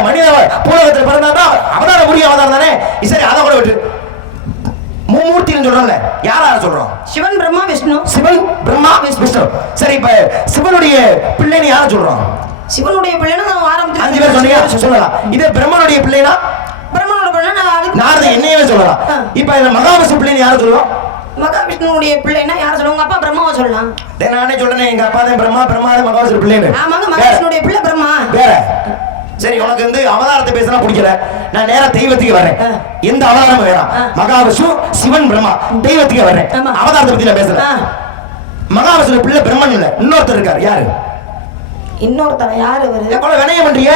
மனித பூலகத்தில் பிறந்தாதான் அவதாரம் முருக அவதாரம் தானே? சரி, அதை கூட விட்டு மூர்த்தின்னு சொல்றோம்ல, யாரா சொல்றோம்? சிவன், பிரம்மா, விஷ்ணு. சிவன், பிரம்மா, விஷ்ணு. சரி, இப்ப சிவனுடைய பிள்ளைன்னு யார சொல்றோம்? சிவனுடைய பிள்ளைன்னு நான் ஆரம்பத்துல 5 பேர் சொன்னீங்க, சொல்லலாம். இதே பிரம்மனுடைய பிள்ளைனா? பிரம்மனோட பிள்ளைனா நாரத என்னையவே சொல்லலாம். இப்ப இந்த மகாவிஷ்ணு பிள்ளைன்னு யார சொல்லுவோம்? மகாவிஷ்ணுடைய பிள்ளைனா யார சொல்லுவாங்க? உங்க அப்பா பிரம்மாவை சொல்லலாம். நானே சொல்றேன், எங்க அப்பா தான் பிரம்மா, பிரம்மா மகாவிஷ்ணு பிள்ளைன்னு. ஆமாங்க, மகாவிஷ்ணுடைய பிள்ளை பிரம்மா. வேற. சரி, உனக்கு வந்து அவதாரத்தை பேசினா பிடிக்கல, நான் நேரா தெய்வத்துக்கு வரேன். எந்த அவதாரமும் வேணாம். மகாவிஷ்ணு, சிவன், பிரம்மா, தெய்வத்துக்கு வரேன். அவதாரத்தை பத்தி நான் பேசுறேன். மகாவிஷ்ணு பிள்ளை பிரம்மன் இல்ல, இன்னொருத்தர் இருக்காரு. யாரு? இன்னொருத்தர் யாரு அவரு? கொலை வினயம் பண்றிய?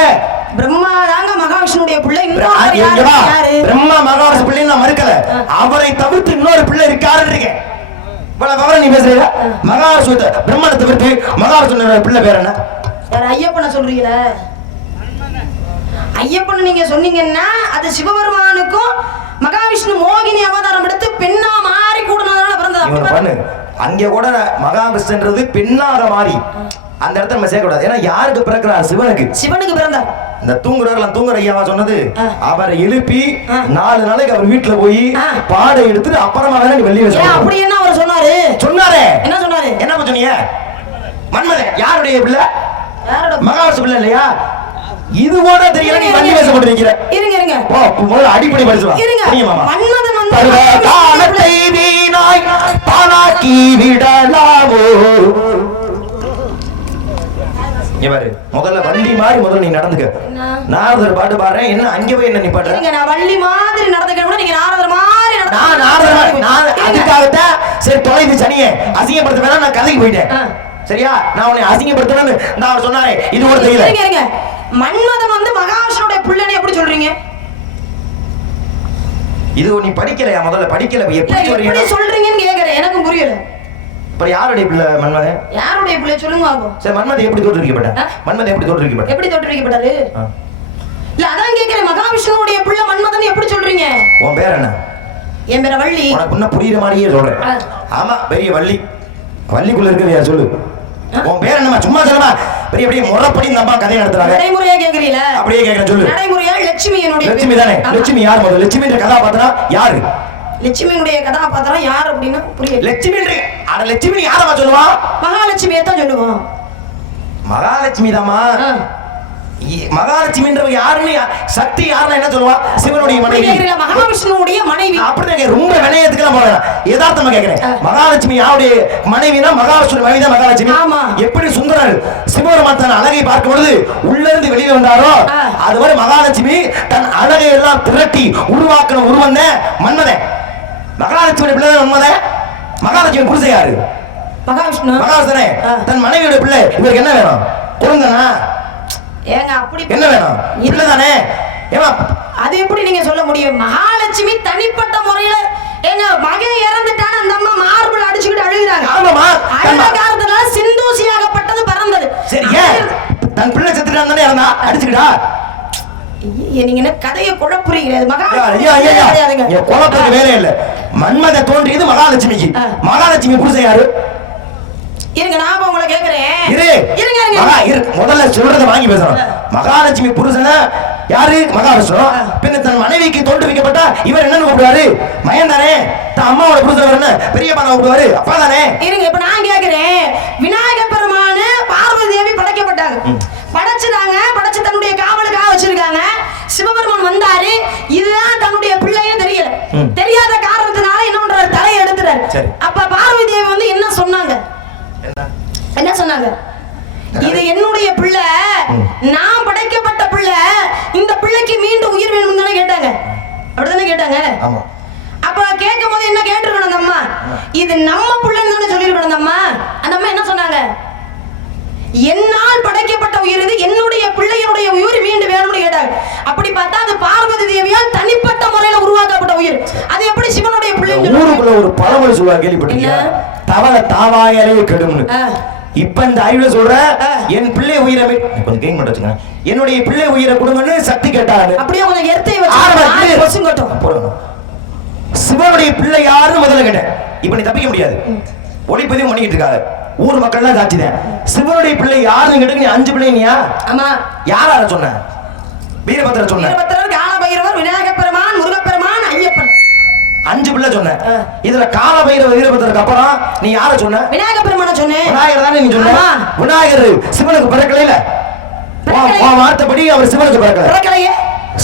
பிரம்மா தாங்க மகாவிஷ்ணுடைய பிள்ளை. இன்னொருத்தர் யாரு? பிரம்மா மகாவிஷ்ணு பிள்ளை நான் மறுக்கல, அவரை தவிர்த்து இன்னொரு பிள்ளை இருக்காருன்னு இருக்கேன். இவ்வளவு விவரம் நீ பேசுறீங்க. மகாவிஷ்ணு பிரம்மனை தவிர்த்து மகாவிஷ்ணு பிள்ளை பேர் என்ன? வேற ஐயப்பனை சொல்றீங்கள? ஐயப்பன் நீங்க சொன்னீங்கன்னா அது சிவபெருமானுக்கும் மகாவிஷ்ணு மோகினி அவதாரம் எடுத்து பெண்ணா மாறி கூடனால பிறந்தது. அங்க கூட மகாவிஷ்ணுன்றது பெண்ணாக மாறி அந்த இடத்துல நம்ம சேர்க்க கூடாது. ஏன்னா யாருக்கு பிறக்கிறார்? சிவனுக்கு. சிவனுக்கு பிறந்தார். இந்த தூங்குற ஐயாவா சொன்னது, அவரை எழுப்பி 4 நாளைக்கு அவர் வீட்டுல போய் பாடை எடுத்துட்டு அப்புறமா வேணா நீ வெளியே வர. அப்படி என்ன அவர் சொன்னாரு? என்ன சொன்னாரு? என்ன சொன்னீங்க? மன்மதன் யாருடைய பிள்ளை? மகாவிஷ்ணு பிள்ளை இல்லையா? இது கூட தெரியல, நீ வண்டி பேச போட்டு நிக்கிற. இருங்க ஓ முதல்ல அடிப்படை படிச்சு வா. இருங்க மாமா. மன்மதன் வந்து காலத்தை வீணாய் பானாக்கி விடலாமோ. இவரு முதல்ல வள்ளி மாதிரி முதல்ல நீ நடந்துக்க. நாரதர் பாட்டு பாடுறேன், என்ன அங்க போய் என்ன நீ பாடுற? நான் வள்ளி மாதிரி நடந்துக்க, நீங்க நாரதர் மாதிரி நான் நாரதர் மாதிரி. நான் அதுக்காகத்தான் சரி தொலைது சனியே அசிங்கப்படுத்த வேணா நான் கதைக்கு போயிட்டேன். சரியா? நான் உன்னை அசிங்கப்படுத்தணும்னு நான் சொன்னாரே, இது கூட தெரியல. இருங்க மன்மதன் வந்து மகாவிஷ்ணுடைய பிள்ளைன்னு எப்படி சொல்றீங்க? இது நீ படிக்கலையா? முதல்ல படிக்கல, எப்படி சொல்றீங்கன்னு கேக்குறேன், எனக்கு புரியல. அப்புறம் யாருடைய பிள்ளை மன்மதன்? யாருடைய பிள்ளை சொல்லுங்க பாப்போம். சரி மன்மதன் எப்படி தோற்றுவிக்கப்பட்ட? மன்மதன் எப்படி தோற்றுவிக்கப்பட்ட? எப்படி தோற்றுவிக்கப்பட்டாரு? இல்ல அதான் கேக்குறேன், மகாவிஷ்ணுவுடைய பிள்ளை மன்மதன் எப்படி சொல்றீங்க? உன் பேர் என்ன? என் பேர் வள்ளி. உனக்கு இன்னும் புரியுற மாதிரியே சொல்றேன். ஆமா பெரிய வள்ளி. வள்ளிக்குள்ள இருக்கிறது யார் சொல்லு? உன் பேர் என்னமா? சும்மா சொல்லுமா. பெரிய பெரிய முறைப்படி இந்த அம்மா கதை நடத்துறாங்க. நடைமுறையா கேக்குறீல? அப்படியே கேக்குறேன் சொல்லு. நடைமுறையா லட்சுமி என்னுடைய லட்சுமி தானே? லட்சுமி யார்? முதல்ல லட்சுமின்ற கதாபாத்திரம் யாரு? லட்சுமியுடைய கதாபாத்திரம் யார் அப்படின்னா புரியல. லட்சுமின்ற அட லட்சுமி யாரமா சொல்லுவா? மகாலட்சுமியை தான் சொல்லுவான். மகாலட்சுமி தாமா. மகாலட்சுமின்றவங்க யாருன்னு சக்தி யாருன்னு என்ன சொல்லுவா? சிவனுடைய மனைவி. மகாவிஷ்ணுவுடைய மனைவி. அப்படிதான் ரொம்ப வினயத்துக்கு நான் போறேன், யதார்த்தமா கேக்குறேன். மகாலட்சுமி யாருடைய மனைவினா மகாவிஷ்ணு மனைவி தான் மகாலட்சுமி. எப்படி சுந்தரர் சிவபெருமான் தன் அழகை பார்க்கும் பொழுது உள்ள இருந்து வெளியே வந்தாரோ அதுவரை மகாலட்சுமி தன் அழகை எல்லாம் திரட்டி உருவாக்கின உருவம் தான் மன்மதன். மகாலட்சுமி பிள்ளை மன்மதன். மகாலட்சுமி புருஷன் யாரு? மகாவிஷ்ணு. மகாவிஷ்ணு தன் மனைவியோட பிள்ளை. இவருக்கு என்ன வேணும்? கொடுங்கண்ணா. ஏங்க அப்படி என்ன வேணும்? இல்லதானே? ஏமா அது எப்படி நீங்க சொல்ல முடியும்? மகாலட்சுமி தனிப்பட்ட முறையில ஏங்க மகன் இறந்துட்டான அந்த அம்மா மார்பிள் அடிச்சுக்கிட்டு அழுகுறாங்க. ஆமாமா. அந்த காரணத்துல சிந்தூசியாகப்பட்டது பறந்தது. சரி ஏன் தன் பிள்ளை செத்துட்டான் தானே இறந்தா அடிச்சுக்கிட்டா? நீங்க என்ன கதையை குழப்புறீங்க? மகாலட்சுமி குழப்பத்துக்கு வேலை இல்ல. மன்மத தோன்றியது மகாலட்சுமிக்கு. மகாலட்சுமி புருஷன் யாரு? இருங்க நான் உங்களை கேக்குறேன். இருங்க முதல்ல சொல்றத வாங்கி பேசணும். மகாலட்சுமி புருஷன யாரு? மகாவிஷ்ணு. பின்ன தன் மனைவிக்கு தோண்டு வைக்கப்பட்ட இவர் என்னன்னு கூப்பிடுவாரு? மயன் தானே. தன் அம்மாவோட புருஷன் என்ன பெரியப்பா கூப்பிடுவாரு? அப்பா தானே. இருங்க இப்ப நான் கேக்குறேன், விநாயக பெருமான பார்வதி தேவி படைக்கப்பட்டாங்க. படைச்சுட்டாங்க, படைச்சு தன்னுடைய காவலுக்காக வச்சிருக்காங்க. சிவபெருமான் வந்தாரு, இதுதான் தன்னுடைய பிள்ளைன்னு தெரியல. தெரியாத காரணத்தினால என்ன பண்றாரு? தலையை எடுத்துறாரு. அப்ப பார்வதி தேவி வந்து என்ன சொன்னாங்க? என்ன சொன்னாங்க? இது என்னுடைய பிள்ளை, நான் படைக்கப்பட்ட பிள்ளை, இந்த பிள்ளைக்கு மீண்டும் உயிர் வேணும் தானே கேட்டாங்க. அப்படிதானே கேட்டாங்க. அப்ப கேட்கும் போது என்ன கேட்டிருக்கணும் அந்த அம்மா? இது நம்ம பிள்ளைன்னு தானே சொல்லிருக்கணும் அந்த அம்மா. அந்த அம்மா என்ன சொன்னாங்க? என்னால் படைக்கப்பட்ட உயிர் இது, என்னுடைய பிள்ளையினுடைய உயிர் மீண்டும் வேணும்னு கேட்டாங்க. அப்படி பார்த்தா அது பார்வதி தேவியால் தனிப்பட்ட முறையில உருவாக்கப்பட்ட உயிர். அது எப்படி சிவனுடைய பிள்ளை? ஊருக்குள்ள ஒரு பழமொழி சொல்லுவா, கேள்விப்பட்டீங்களா? தவளை தாவாயாலே கெடும்னு. இப்ப இந்த அறிவுல சொல்ற என் பிள்ளை உயிரை கொஞ்சம் கேட்க மாட்டேங்க. என்னுடைய பிள்ளை உயிரை கொடுங்கன்னு சக்தி கேட்டாரு. அப்படியே கொஞ்சம் எர்த்தை வச்சு சிவனுடைய பிள்ளை யாருன்னு முதல்ல கேட்டேன். இப்ப நீ தப்பிக்க முடியாது, ஒளிப்பதிவு பண்ணிக்கிட்டு இருக்காரு. ஊர் மக்கள் தான் சாட்சிதான். சிவனுடைய பிள்ளை யாருன்னு கேட்டு நீ 5 பிள்ளைனியா? ஆமா. யார சொன்ன? வீரபத்திரர் சொன்ன. வீரபத்திரர், காலபைரவர், விநாயக பெருமான், முருகப்பெருமான், ஐயப்பன். 5 பிள்ளை சொன்ன. இதுல காலபைரவ வீரபத்திரருக்கு அப்புறம் நீ யார சொன்ன? விநாயக பெருமான சொன்னேன். விநாயகர் தானே நீ சொன்ன. விநாயகர் சிவனுக்கு பிறக்கலையில. வார்த்தைப்படி அவர் சிவனுக்கு பிறக்கலையே.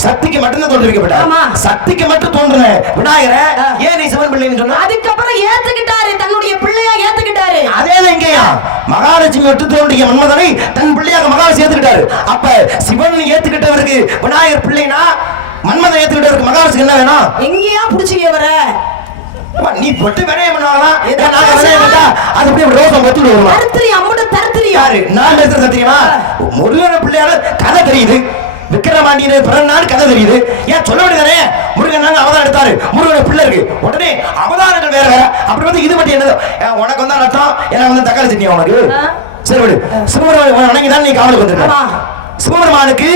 சக்திக்கு மட்டும் தோன்றிருக்கப்பட்டார். சக்திக்கு மட்டும் தோன்றுன விநாயகரை ஏன் நீ சிவன் பிள்ளைன்னு சொன்ன? அதுக்கப்புறம் ஏத்துக்கிட்டாரு, தன்னுடைய பிள்ளையா ஏத்துக்கிட்டாரு. அதேதான் இங்கேயா மகாலட்சுமி மட்டும் தோன்றிய மன்மதனை தன் பிள்ளையாக மகாலட்சுமி ஏத்துக்கிட்டாரு. அப்ப சிவன் ஏத்துக்கிட்டவருக்கு விநாயகர் பிள்ளைனா, மன்மதன் ஏத்துக்கிட்டவருக்கு மகாலட்சுமி என்ன வேணும்? எங்கேயா புடிச்சுக்க வர? நீ பட்டு வினயம் பண்ணாதான் அது அப்படியே ரோசம் பத்து வருமா தருத்திரி அம்முட தருத்திரி யாரு நான் பேசுறது தெரியுமா முருகன பிள்ளையார கதை தெரியுது விக்கிரமாண்டியன் பிறந்த நாள் கதை தெரியுது ஏன் சொல்ல வேண்டியதானே முருகன் நாங்க அவதாரம் எடுத்தாரு முருகன பிள்ளை இருக்கு உடனே அவதாரங்கள் வேற வேற அப்படி வந்து இது மட்டும் என்னது உனக்கு வந்தா ரத்தம் எனக்கு வந்து தக்காளி சட்னி உனக்கு சரி விடு சிவபெருமான் வணங்கிதான் நீ காவலுக்கு வந்திருக்க சிவபெருமானுக்கு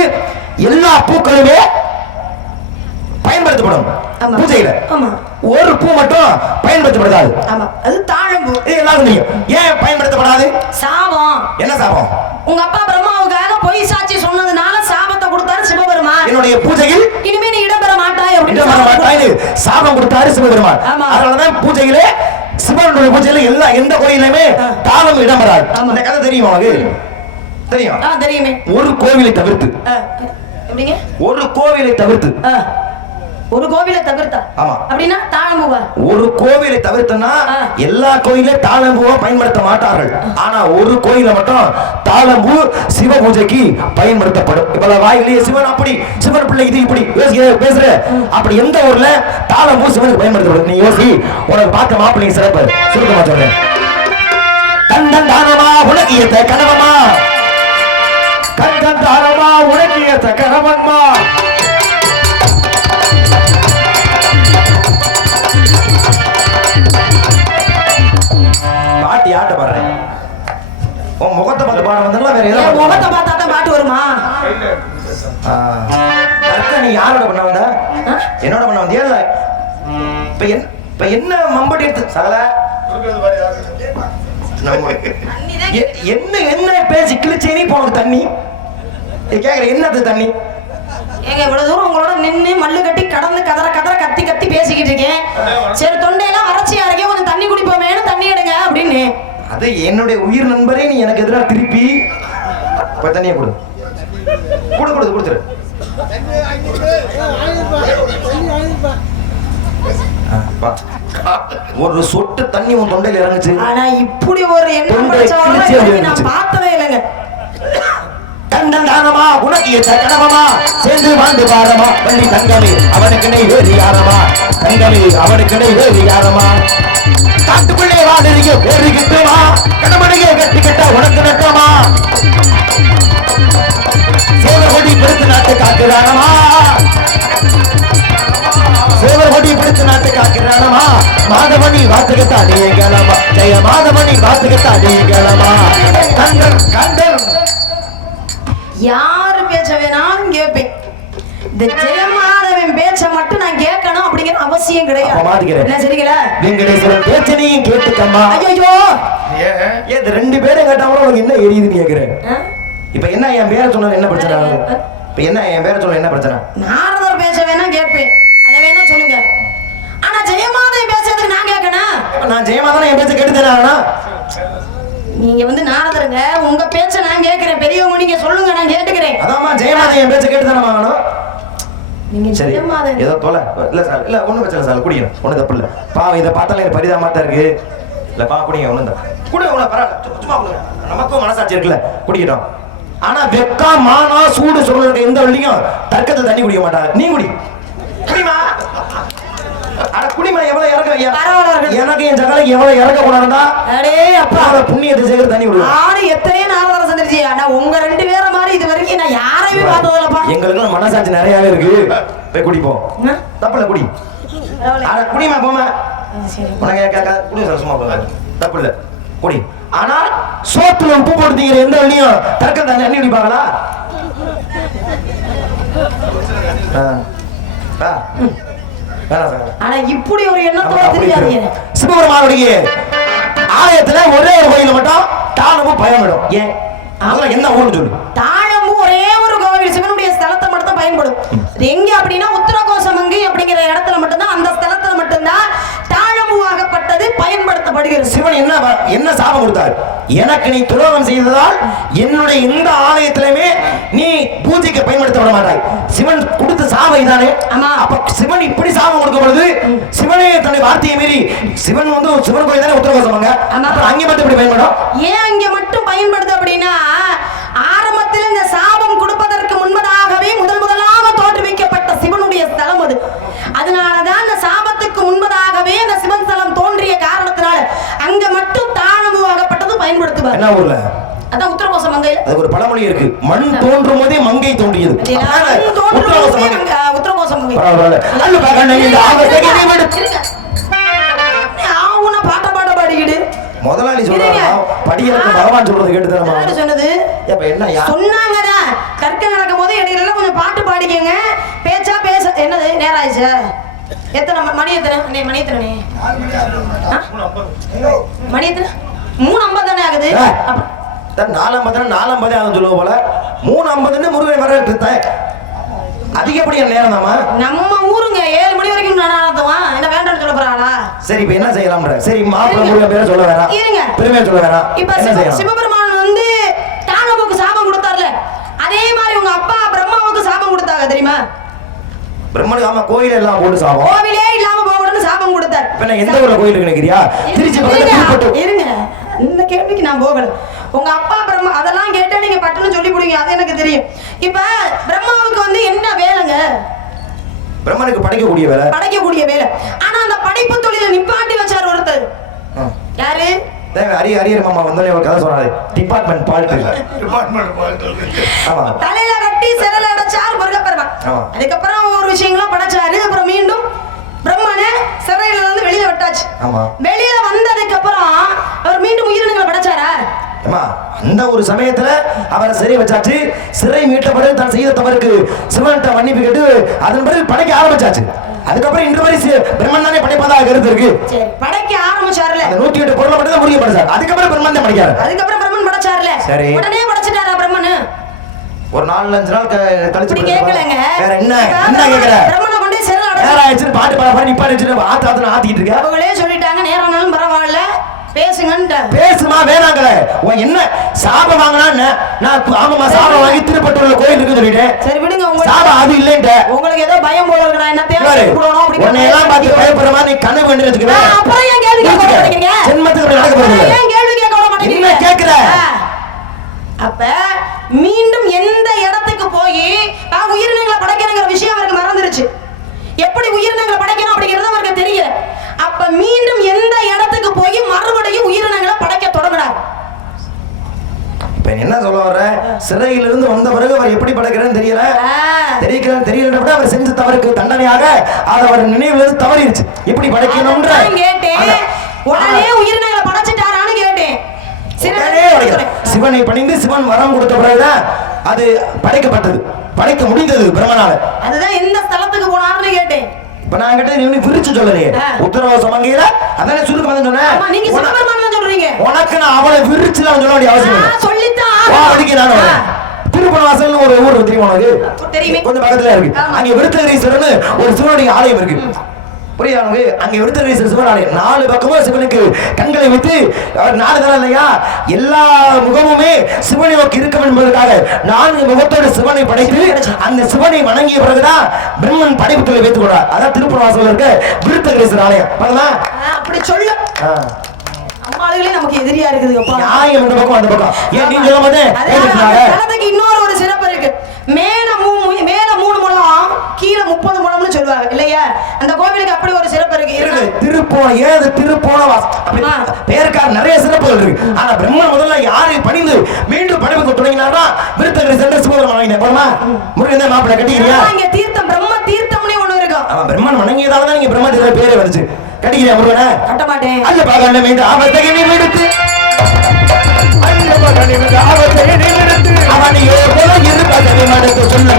எல்லா பூக்களுமே பயன்படுத்தப்படும் பூஜையில ஒரு பூ மட்டும் பயன்படுத்தப்படாது அது தாழம்பூ எல்லாரும் தெரியும் ஏன் பயன்படுத்தப்படாது சாபம் என்ன சாபம் உங்க அப்பா பிரம்மாவுக்காக பொய் சாட்சி சொன்னதுனால சாபத்தை கொடுத்தாரு சிவபெருமான் என்னுடைய பூஜையில் இனிமே நீ இடம்பெற மாட்டாய் அப்படின்னு சாபம் கொடுத்தாரு சிவபெருமான் அதனாலதான் பூஜையிலே சிவனுடைய பூஜையில எல்லா எந்த கோயிலுமே தாளம் இடம்பெறாது இந்த கதை தெரியும் உனக்கு தெரியும் தெரியுமே ஒரு கோவிலை தவிர்த்து ஒரு கோவிலை தவிர்த்து ஒரு கோவிலை தவிர்த்தா அப்படின்னா தாழம்பூவா ஒரு கோவிலை தவிர்த்தனா எல்லா கோயிலும் தாழம்பூவா பயன்படுத்த மாட்டார்கள் ஆனா ஒரு கோயில மட்டும் தாழம்பூ சிவ பூஜைக்கு பயன்படுத்தப்படும் இப்ப வாயிலேயே சிவன் அப்படி சிவன் பிள்ளை இது இப்படி பேசுற அப்படி எந்த ஊர்ல தாழம்பூ சிவனுக்கு பயன்படுத்தப்படும் நீ யோசி உனக்கு பார்த்த மாப்பிள்ளைங்க சிறப்பு சுருக்கமா சொல்றேன் கண்டன் தானமா உலகியத்த கணவமா கண்டன் தானமா உலகியத்த கணவன்மா பாட்டி ஆட்ட பாடுறேன் உன் முகத்தை பார்த்து பாட வந்தா வேற ஏதாவது முகத்தை பார்த்தா தான் பாட்டு வருமா நீ யாரோட பண்ண வந்த என்னோட பண்ண வந்தியா இல்ல இப்ப என்ன மம்பட்டி எடுத்து சகல என்ன பேசி கிழிச்சேனி போனது தண்ணி கேக்குற என்னது தண்ணி ஏங்க இவ்வளவு தூரம் உங்களோட நின்னு மல்லு கட்டி கடந்து கதற கதற கத்தி கத்தி பேசிக்கிட்டு இருக்கேன் சரி தொண்டையெல்லாம் வறட்சியா இருக்கே கொஞ்சம் தண்ணி குடிப்போமேனு தண்ணி எடுங்க அப்படின்னு அது என்னுடைய உயிர் நண்பரே நீ எனக்கு எதிராக திருப்பி போய் தண்ணியை கொடு கொடுத்துரு ஒரு சொட்டு தண்ணி உன் தொண்டையில இறங்குச்சு ஆனா இப்படி ஒரு எண்ணம் நான் பார்த்ததே இல்லைங்க கண்டன் தானமா உனக்கு கணவமா சேர்ந்து வாழ்ந்து பாரமா வள்ளி தங்கமே அவனுக்கு நெய் வேறு யாரமா தங்கமே அவனுக்கு நெய் வேறு யாரமா காட்டுக்குள்ளே வாடகைய பேரு கிட்டுமா கடமடையே கட்டி கட்ட உனக்கு நட்டமா சேவர் கொடி பிடித்து நாட்டு காக்குறானமா சேவர் கொடி பிடித்து நாட்டு காக்குறானமா மாதவனி வாத்துக்கத்தா நீங்களமா ஜெய மாதவனி வாத்துக்கத்தா நீங்களமா கண்டன் கண்டன் யாரு பேச்ச வேணாலும் கேட்பேன் இந்த ஜெயமாதவன் பேச்ச மட்டும் நான் கேட்கணும் அப்படிங்கிற அவசியம் கிடையாது என்ன சரிங்களா வெங்கடேஸ்வரன் பேச்சனையும் கேட்டுக்கம்மா ஐயோ ஏன் ரெண்டு பேரும் கேட்டாலும் உனக்கு என்ன எரியுதுன்னு கேக்குறேன் இப்ப என்ன என் பேரை சொன்னது என்ன பிரச்சனை இப்ப என்ன என் பேரை சொன்ன என்ன பிரச்சனை நாரதர் பேச்ச வேணா கேட்பேன் அதை வேணா சொல்லுங்க ஆனா ஜெயமாதவன் பேசுறதுக்கு நான் கேட்கணும் நான் ஜெயமாதவன் என் பேச்ச கேட்டுதானா நீங்க வந்து நாரதருங்க உங்க பேச்ச நான் கேக்குறேன் பெரியவங்க நீங்க சொல்லுங்க நான் கேட்டுக்கிறேன் அதாம்மா ஜெயமாதவன் என் பேச்ச கேட்டுதானே வாங்கணும் நீங்க ஜெயமாதவன் ஏதோ தொலை இல்ல சார் இல்ல ஒண்ணும் பிரச்சனை சார் குடிக்கணும் ஒண்ணும் தப்பு இல்ல பாவம் இதை பார்த்தாலே எனக்கு பரிதாபமா தான் இருக்கு இல்ல பா குடிங்க ஒண்ணும் தான் குடி உங்களை பரவாயில்ல சும்மா குடிங்க நமக்கும் மனசாட்சி இருக்குல்ல குடிக்கட்டும் ஆனா வெக்கா மானா சூடு சொல்ற எந்த வழியும் தர்க்கத்தில் தண்ணி குடிக்க மாட்டாங்க நீ குடி குடிமா அட குடிமா எவ்வளவு இறக்க எனக்கு என் ஜகலைக்கு எவ்வளவு இறக்க கூடாதுடா அடே அப்பா புண்ணியத்தை சேர்த்து தண்ணி குடி ஆறு எத்தனையோ நாரதர் சந்திருச்சு ஆனா உங்க ரெண்டு பேர மாதிரி இது வரைக்கும் நான் யாரையுமே பார்த்ததில்லப்பா எங்களுக்கு மனசாட்சி நிறையவே இருக்கு போய் குடிப்போம் தப்புல குடி அட குடிமா போமா உனக்கு குடி சார் சும்மா போங்க தப்பு இல்ல குடி ஆனா சோத்துல உப்பு போடுத்தீங்க எந்த வழியும் தர்க்கம் தண்ணி தண்ணி குடிப்பாங்களா ஆனா இப்படி ஒரு எண்ணத்தோட தெரியாது சிவபெருமானுடைய ஆலயத்துல ஒரே ஒரு கோயில மட்டும் தாளமும் பயன்படும் ஏன் அதெல்லாம் என்ன ஊர்னு சொல்லு தாழமும் ஒரே ஒரு கோவில் சிவனுடைய ஸ்தலத்தை மட்டும் தான் பயன்படும் எங்க அப்படின்னா உத்தரகோசமங்கை அப்படிங்கிற இடத்துல மட்டும்தான் அந்த ஸ்தலத்துல மட்டும்தான் தாழமுவாகப்பட்டது பயன்படுத்தப்படுகிறது சிவன் என்ன சாபம் கொடுத்தார் எனக்கு நீ துரோகம் செய்ததால் என்னுடைய இந்த ஆலயத்திலுமே நீ பூஜைக்கு பயன்படுத்தப்பட மாட்டாய் சிவன் கொடுத்த சாபம் இதானே அப்ப சிவன் இப்படி சாபம் கொடுக்கும் பொழுது சிவனே தன்னுடைய வார்த்தையை மீறி சிவன் வந்து சிவன் கோயில் தானே உத்தரகோசமங்க அங்கே மட்டும் இப்படி பயன்படும் ஏன் அங்க மட்டும் பயன்படுது அப்படின்னா ஆரம்பத்தில் இந்த சாபம் கொடுப்பதற்கு முன்பதாகவே முதலாக தோற்றுவிக்கப்பட்ட சிவனுடைய ஸ்தலம் அது அதனாலதான் இந்த சாபத்துக்கு முன்பதாகவே இந்த சிவன் ஸ்தலம் என்ன ஊர்ல? அதான் உத்தரகோச மங்கையில. அது ஒரு பழமொழி இருக்கு, மண் தோன்றும் போதே மங்கை தோன்றியது. உத்தரகோச மங்கை. அல்ல பாக்கண்ணே இந்த ஆபத்தை நீ விடு. ஆவுனா பாட்ட பாடிக்கிடு. முதலாளி சொல்றாங்க படியறக்கு பகவான் சொல்றது கேட்டுதானமா? யாரு சொன்னது? அப்ப என்ன சொன்னாங்கடா, கற்க நடக்கும்போது இடையில கொஞ்சம் பாட்டு பாடிக்கங்க. பேச்சா பேச என்னது நேரம் ஆயிடுச்சு. எத்தனை மணி எத்தனை? மணி எத்தனை? மணி எத்தனை? 3:50 தானே ஆகுது. 4:50 ஆகும் சொல்லுவோம் போல. 3:50 முருகன் வர அதிகப்படியா நேரம் தாமா? நம்ம ஊருங்க 7 மணி வரைக்கும் நடத்துவான். என்ன வேண்டாம்னு சொல்ல போறாளா? சரி இப்ப என்ன செய்யலாம்ன்ற? சரி மாப்பிள்ளை முருகன் பேரை சொல்ல வேணாம், இருங்க பெருமையா சொல்ல வேணாம். இப்ப சிவபெருமான் வந்து தானபோக்கு சாபம் கொடுத்தார்ல, அதே மாதிரி உங்க அப்பா பிரம்மாவுக்கு சாபம் கொடுத்தாங்க தெரியுமா? பிரம்மனுக்கு ஆமா கோயில் எல்லாம் போட்டு சாபம், கோவிலே இல்லாம போகணும்னு சாபம் கொடுத்தார். இப்ப நான் எந்த ஊர்ல கோயில் இருக்கு நினைக்கிறியா? திருச்சி பக்கத்துல. இருங்க, இந்த கேள்விக்கு நான் போகல. உங்க அப்பா பிரம்மா அதெல்லாம் கேட்டா நீங்க பட்டுன்னு சொல்லி புடிங்க, அது எனக்கு தெரியும். இப்ப பிரம்மாவுக்கு வந்து என்ன வேலைங்க? பிரம்மனுக்கு படைக்கக்கூடிய வேலை. படைக்கக்கூடிய வேலை. ஆனா அந்த படைப்பு தொழிலை நிப்பாட்டி வச்சார் ஒருத்தர். யாரு? ஹரியர் மாமா வந்தாலே ஒரு கதை சொன்னாரு, டிபார்ட்மெண்ட் பால்ட். ஆமா, தலையில கட்டி சிறையில அடைச்சார் முருகப்பெருமான். அதுக்கப்புறம் ஒரு விஷயங்களும் படைச்சாரு. அப்புறம் மீண்டும் பிரம்மனை சிறையில இருந்து வெளியில விட்டாச்சு. வெளியில வந்ததுக்கு அப்புறம் அவர் மீண்டும் உயிரினங்களை படைச்சாரா? அந்த ஒரு சமயத்துல அவரை சிறை வச்சாச்சு. சிறை மீட்ட பிறகு தான் செய்த தவறுக்கு சிவன்கிட்ட மன்னிப்பு கேட்டு அதன் பிறகு படைக்க ஆரம்பிச்சாச்சு. அதுக்கப்புறம் இன்று வரை பிரம்மன் தானே படைப்பதாக கருத்து இருக்கு. படைக்க ஆரம்பிச்சாருல, 108 பொருளை மட்டும் தான் முருகன் படைச்சார். அதுக்கப்புறம் பிரம்மன் தான் படைக்காரு. அதுக்கப்புறம் பிரம்மன் படைச்சாருல, உடனே படைச்சிட்டாரா பிரம்மன்? ஒரு 4-5 நாள் கழிச்சு கேட்கலங்க. வேற என்ன கேக்குற? பிரம்மனை கொண்டு சிறையில அடைச்சு பாட்டு பாட நிப்பாட்டி வச்சுட்டு ஆத்திட்டு இருக்க. அவங்களே சொல்லிட்டாங்க நேரம்னாலும் பரவாயில்ல பேசுங்க. பேசுமா வேணாங்களே. உன் என்ன சாபம் வாங்கினா? நான் ஆமாமா சாபம் வாங்கி திருப்பட்டூர்ல கோயில் இருக்குன்னு சொல்லிட்டேன். சரி விடுங்க, உங்களுக்கு சாபம் அது இல்லைன்ற உங்களுக்கு ஏதோ பயம் போல இருக்கு. நான் என்ன தேவை கூடணும் அப்படி உன்னை எல்லாம் பார்த்து பயப்படுற மாதிரி நீ கனவு வேண்டியது வச்சுக்கவே. அப்புறம் ஏன் கேள்வி கேட்க மாட்டீங்க? ஜென்மத்துக்கு நடக்க போறது ஏன் கேள்வி கேட்க மாட்டீங்க? என்ன கேக்குற? அப்ப மீண்டும் எந்த இடத்துக்கு போய் உயிரினங்களை படைக்கணுங்கிற விஷயம் அவருக்கு மறந்துருச்சு. எப்படி உயிரினங்களை படைக்கணும் அப்படிங்கிறது அவருக்கு தெரியல. அப்ப மீண்டும் எந்த இடத்துக்கு போய் மறுபடியும் உயிரினங்களை படைக்க தொடங்கினார். இப்ப என்ன சொல்ல வர? சிறையிலிருந்து வந்த பிறகு அவர் எப்படி படைக்கிறேன்னு தெரியல. தெரியல விட அவர் செஞ்ச தவறுக்கு தண்டனையாக அவர் நினைவுல தவறிடுச்சு. எப்படி படைக்கணும்ன்ற கேட்டேன். உடனே உயிரினங்களை படைச்சிட்டாரான்னு கேட்டேன். சிவனை பணிந்து சிவன் வரம் கொடுத்த பிறகுதான் அது படைக்கப்பட்டது, படைக்க முடிந்தது பிரம்மனால. அதுதான் எந்த ஸ்தலத்துக்கு போனாருன்னு கேட்டேன். இப்ப நான் கிட்ட நீ விரிச்சு சொல்லலையே, உத்தரவாசம் மங்கையில அதானே சுருக்க வந்து சொன்னேன். நீங்க சிவபெருமான் தான் சொல்றீங்க. உனக்கு நான் அவளை விரிச்சுலாம் சொல்ல வேண்டிய அவசியம் இல்லை. சொல்லித்தான் அதுக்கு நான் திருப்பணவாசல்னு ஒரு ஊர் தெரியுமா உனக்கு? கொஞ்சம் பக்கத்துல இருக்கு. அங்க விருத்தகிரீஸ்வரன் ஒரு சிவனுடைய ஆலயம் இருக்கு. புரியுதா உனக்கு? அங்க விருத்தகிரீஸ்வரர் சிவன் ஆலயம் 4 பக்கமும் சிவனுக்கு கண்களை வைத்து 4 தரம் இல்லையா, எல்லா முகமுமே சிவனை நோக்கி இருக்கும் என்பதற்காக 4 முகத்தோடு சிவனை படைத்து அந்த சிவனை வணங்கிய பிறகுதான் பிரம்மன் படைப்பு தொழிலை வைத்துக் கொண்டார். அதான் திருப்பணவாசல்ல இருக்க விருத்தகிரீஸ்வரர் ஆலயம். அப்படி சொல்ல அம்மாளுகளே நமக்கு எதிரியா இருக்குதுப்பா. நியாயம் இந்த பக்கம் அந்த பக்கம். ஏன் நீ சொல்ல மாட்டே? தலத்துக்கு இன்னொரு ஒரு சிறப்பு இருக்கு. மேல 3 முழம் கீழே 30 முழம்னு சொல்லுவாங்க இல்லையா? அந்த கோவிலுக்கு அப்படி ஒரு சிறப்பு இருக்கு. திருப்போணம் ஏது திருப்போணவாஸ் பேருக்காக நிறைய சிறப்புகள் இருக்கு. ஆனா பிரம்மன் முதல்ல யாரை பணிந்து மீண்டும் படைப்புக்கு தொடங்கினாரா? விருத்தகிரி சென்ற சிவபெருமான் வணங்கின போறமா முருகன் தான் மாப்பிள்ளை கட்டிக்கிறியா? இங்க தீர்த்தம் பிரம்ம தீர்த்தம்னே ஒண்ணு இருக்கும். அவன் பிரம்மன் வணங்கியதால தான் நீங்க பிரம்ம பேரே வந்துச்சு. கட்டிக்கிறியா முருகனை? கட்ட மாட்டேன். அல்ல பாகண்ட மீண்டும் ஆபத்தை நீ விடுத்து அவனையோ போல இருப்பதை மடுத்து சொல்ல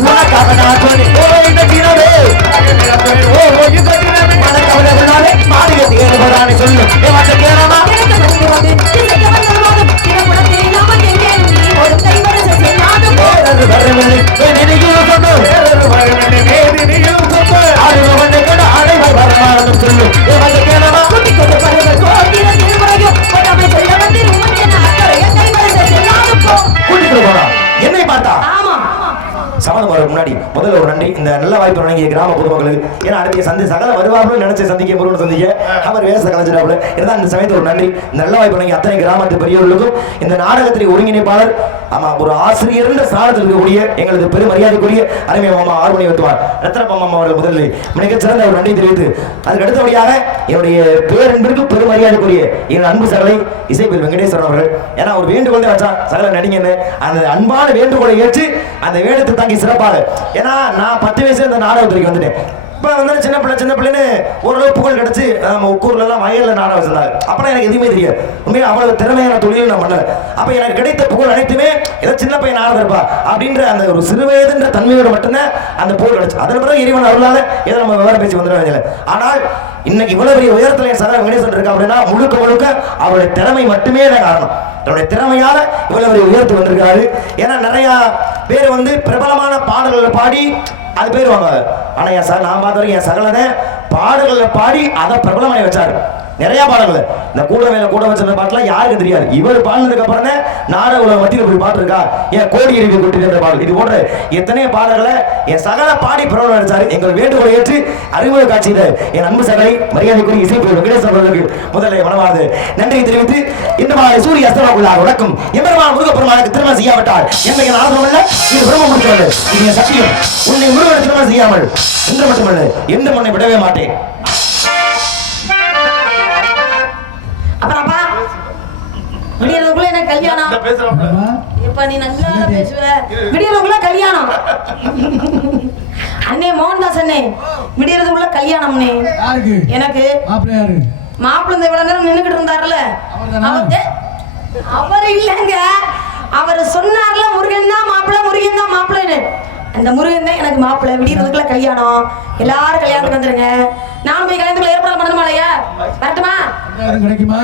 உனக்காக நான் சொல்லி இந்த தினமே மாளிகை ஏறுபடானே சொல்லு கேரளா அனைவர் வரமாறும் சொல்லு கேரளா இந்த நல்ல வாய்ப்பு வழங்கிய கிராம பொதுமக்களுக்கு. ஏன்னா அடுத்த சகல வருவார்கள் நினைச்ச சந்திக்க முருகன் சந்திக்க அவர் வேச கலைஞ்சிட்டாப்புல இருந்தா இந்த சமயத்தில் ஒரு நன்றி. நல்ல வாய்ப்பு வழங்கிய அத்தனை கிராமத்து பெரியவர்களுக்கும் இந்த நாடகத்தின் ஒருங்கிணைப்பாளர் ஆமா ஒரு ஆசிரியர் ஸ்தானத்தில் இருக்கக்கூடிய எங்களது பெரும் மரியாதைக்குரிய அருமை மாமா ஆர்மணி வெட்டுவார் ரத்னப்பா மாமா அவர்கள் முதலில் மிகச்சிறந்த ஒரு நன்றி தெரிவித்து அதுக்கு அடுத்தபடியாக என்னுடைய பேரன்பிற்கு பெரும் மரியாதைக்குரிய என் அன்பு சகலை இசைப்பில் வெங்கடேஸ்வரன் அவர்கள். ஏன்னா ஒரு வேண்டுகோள் வச்சா சகல நடிகன்னு அந்த அன்பான வேண்டுகோளை ஏற்று அந்த வேடத்தை தாங்கி சிறப்பாக. ஏன்னா நான் 10 வயசுல இந்த நாடகத்துறைக்கு வந்துட்டேன். இப்போ வந்து சின்ன பிள்ளைன்னு ஓரளவு புகழ் கிடைச்சி நம்ம ஊர்ல எல்லாம் வயலில் நாடகம் வச்சிருந்தாங்க. அப்பெல்லாம் எனக்கு எதுவுமே தெரியாது. உண்மையில அவ்வளவு திறமையான தொழில் நான் பண்ணல. அப்போ எனக்கு கிடைத்த புகழ் அனைத்துமே ஏதோ சின்ன பையன் நாடகம் இருப்பா அப்படின்ற அந்த ஒரு சிறுவயதுன்ற தன்மையோடு மட்டும்தான் அந்த புகழ் கிடைச்சு. அதன் பிறகு இறைவன் அருளால ஏதோ நம்ம விவரம் பேசி வந்துடுவாங்க. ஆனால் இன்னைக்கு இவ்வளவு பெரிய உயரத்தில் என் சகல வெங்கடேசன் இருக்கா அப்படின்னா முழுக்க அவருடைய திறமை மட்டுமே தான் காரணம். தன்னுடைய திறமையால இவ்வளவு பெரிய உயரத்து வந்திருக்காரு. ஏன்னா நிறைய பேர் வந்து பிரபலமான பாடல்களை பாடி அது பேர் வாங்க. ஆனா என் நான் பார்த்த வரைக்கும் என் சகலனை பாடல்களை பாடி அதை பிரபலமாய் வச்சாரு. நிறைய பாடல்கள் இந்த கூட வச்சிருந்த பாட்டுலாம் யாருக்கு தெரியாது. இவர் பாடினதுக்கு அப்புறம் தான் நாடக உலக மத்தியில் இப்படி பாட்டு இருக்கா ஏன் கோடி இருக்கு கொட்டி பாடல் இது போன்ற எத்தனை பாடல்களை என் சகல பாடி பிரபலம் நடிச்சாரு. எங்கள் வேண்டுகோளை ஏற்று அறிமுக காட்சியில என் அன்பு சகலை மரியாதைக்குரிய இசைப்பு வெங்கடேசன் அவர்களுக்கு முதல்ல மனமானது நன்றி தெரிவித்து இந்த மாதிரி சூரிய அஸ்தமாக்குள்ளார் வணக்கம் எம்பெருமான் முருகப்பெருமானுக்கு திருமணம் செய்யாவிட்டால் எங்களுக்கு ஆனந்தம் இல்ல இது பிரம்ம முடிச்சது இது சத்தியம். உன்னை முருகனை திருமணம் செய்யாமல் இன்று மட்டுமல்ல எந்த மண்ணை விடவே மாட்டேன். அப்புறம்ப்பா விடியறதுக்குள்ள என்ன கல்யாணம்? இப்ப நீ நல்லா பேசுவ. விடியறதுக்குள்ள கல்யாணம். அண்ணே மோகன்தாஸ் அண்ணே விடியறதுக்குள்ள கல்யாணம்னே. எனக்கு மாப்பிள்ளை இந்த இவ்வளவு நேரம் நின்னுகிட்டு இருந்தாருல அவர் இல்லங்க. அவர் சொன்னார்ல முருகன் தான் மாப்பிள்ளை அந்த முருகன் தான் எனக்கு மாப்பிள்ளை. விடியறதுக்குள்ள கல்யாணம். எல்லாரும் கல்யாணத்துக்கு வந்துருங்க. நானும் போய் கல்யாணத்துக்குள்ள ஏற்பாடு பண்ணணுமா இல்லையா? வரட்டுமா? கிடைக்குமா?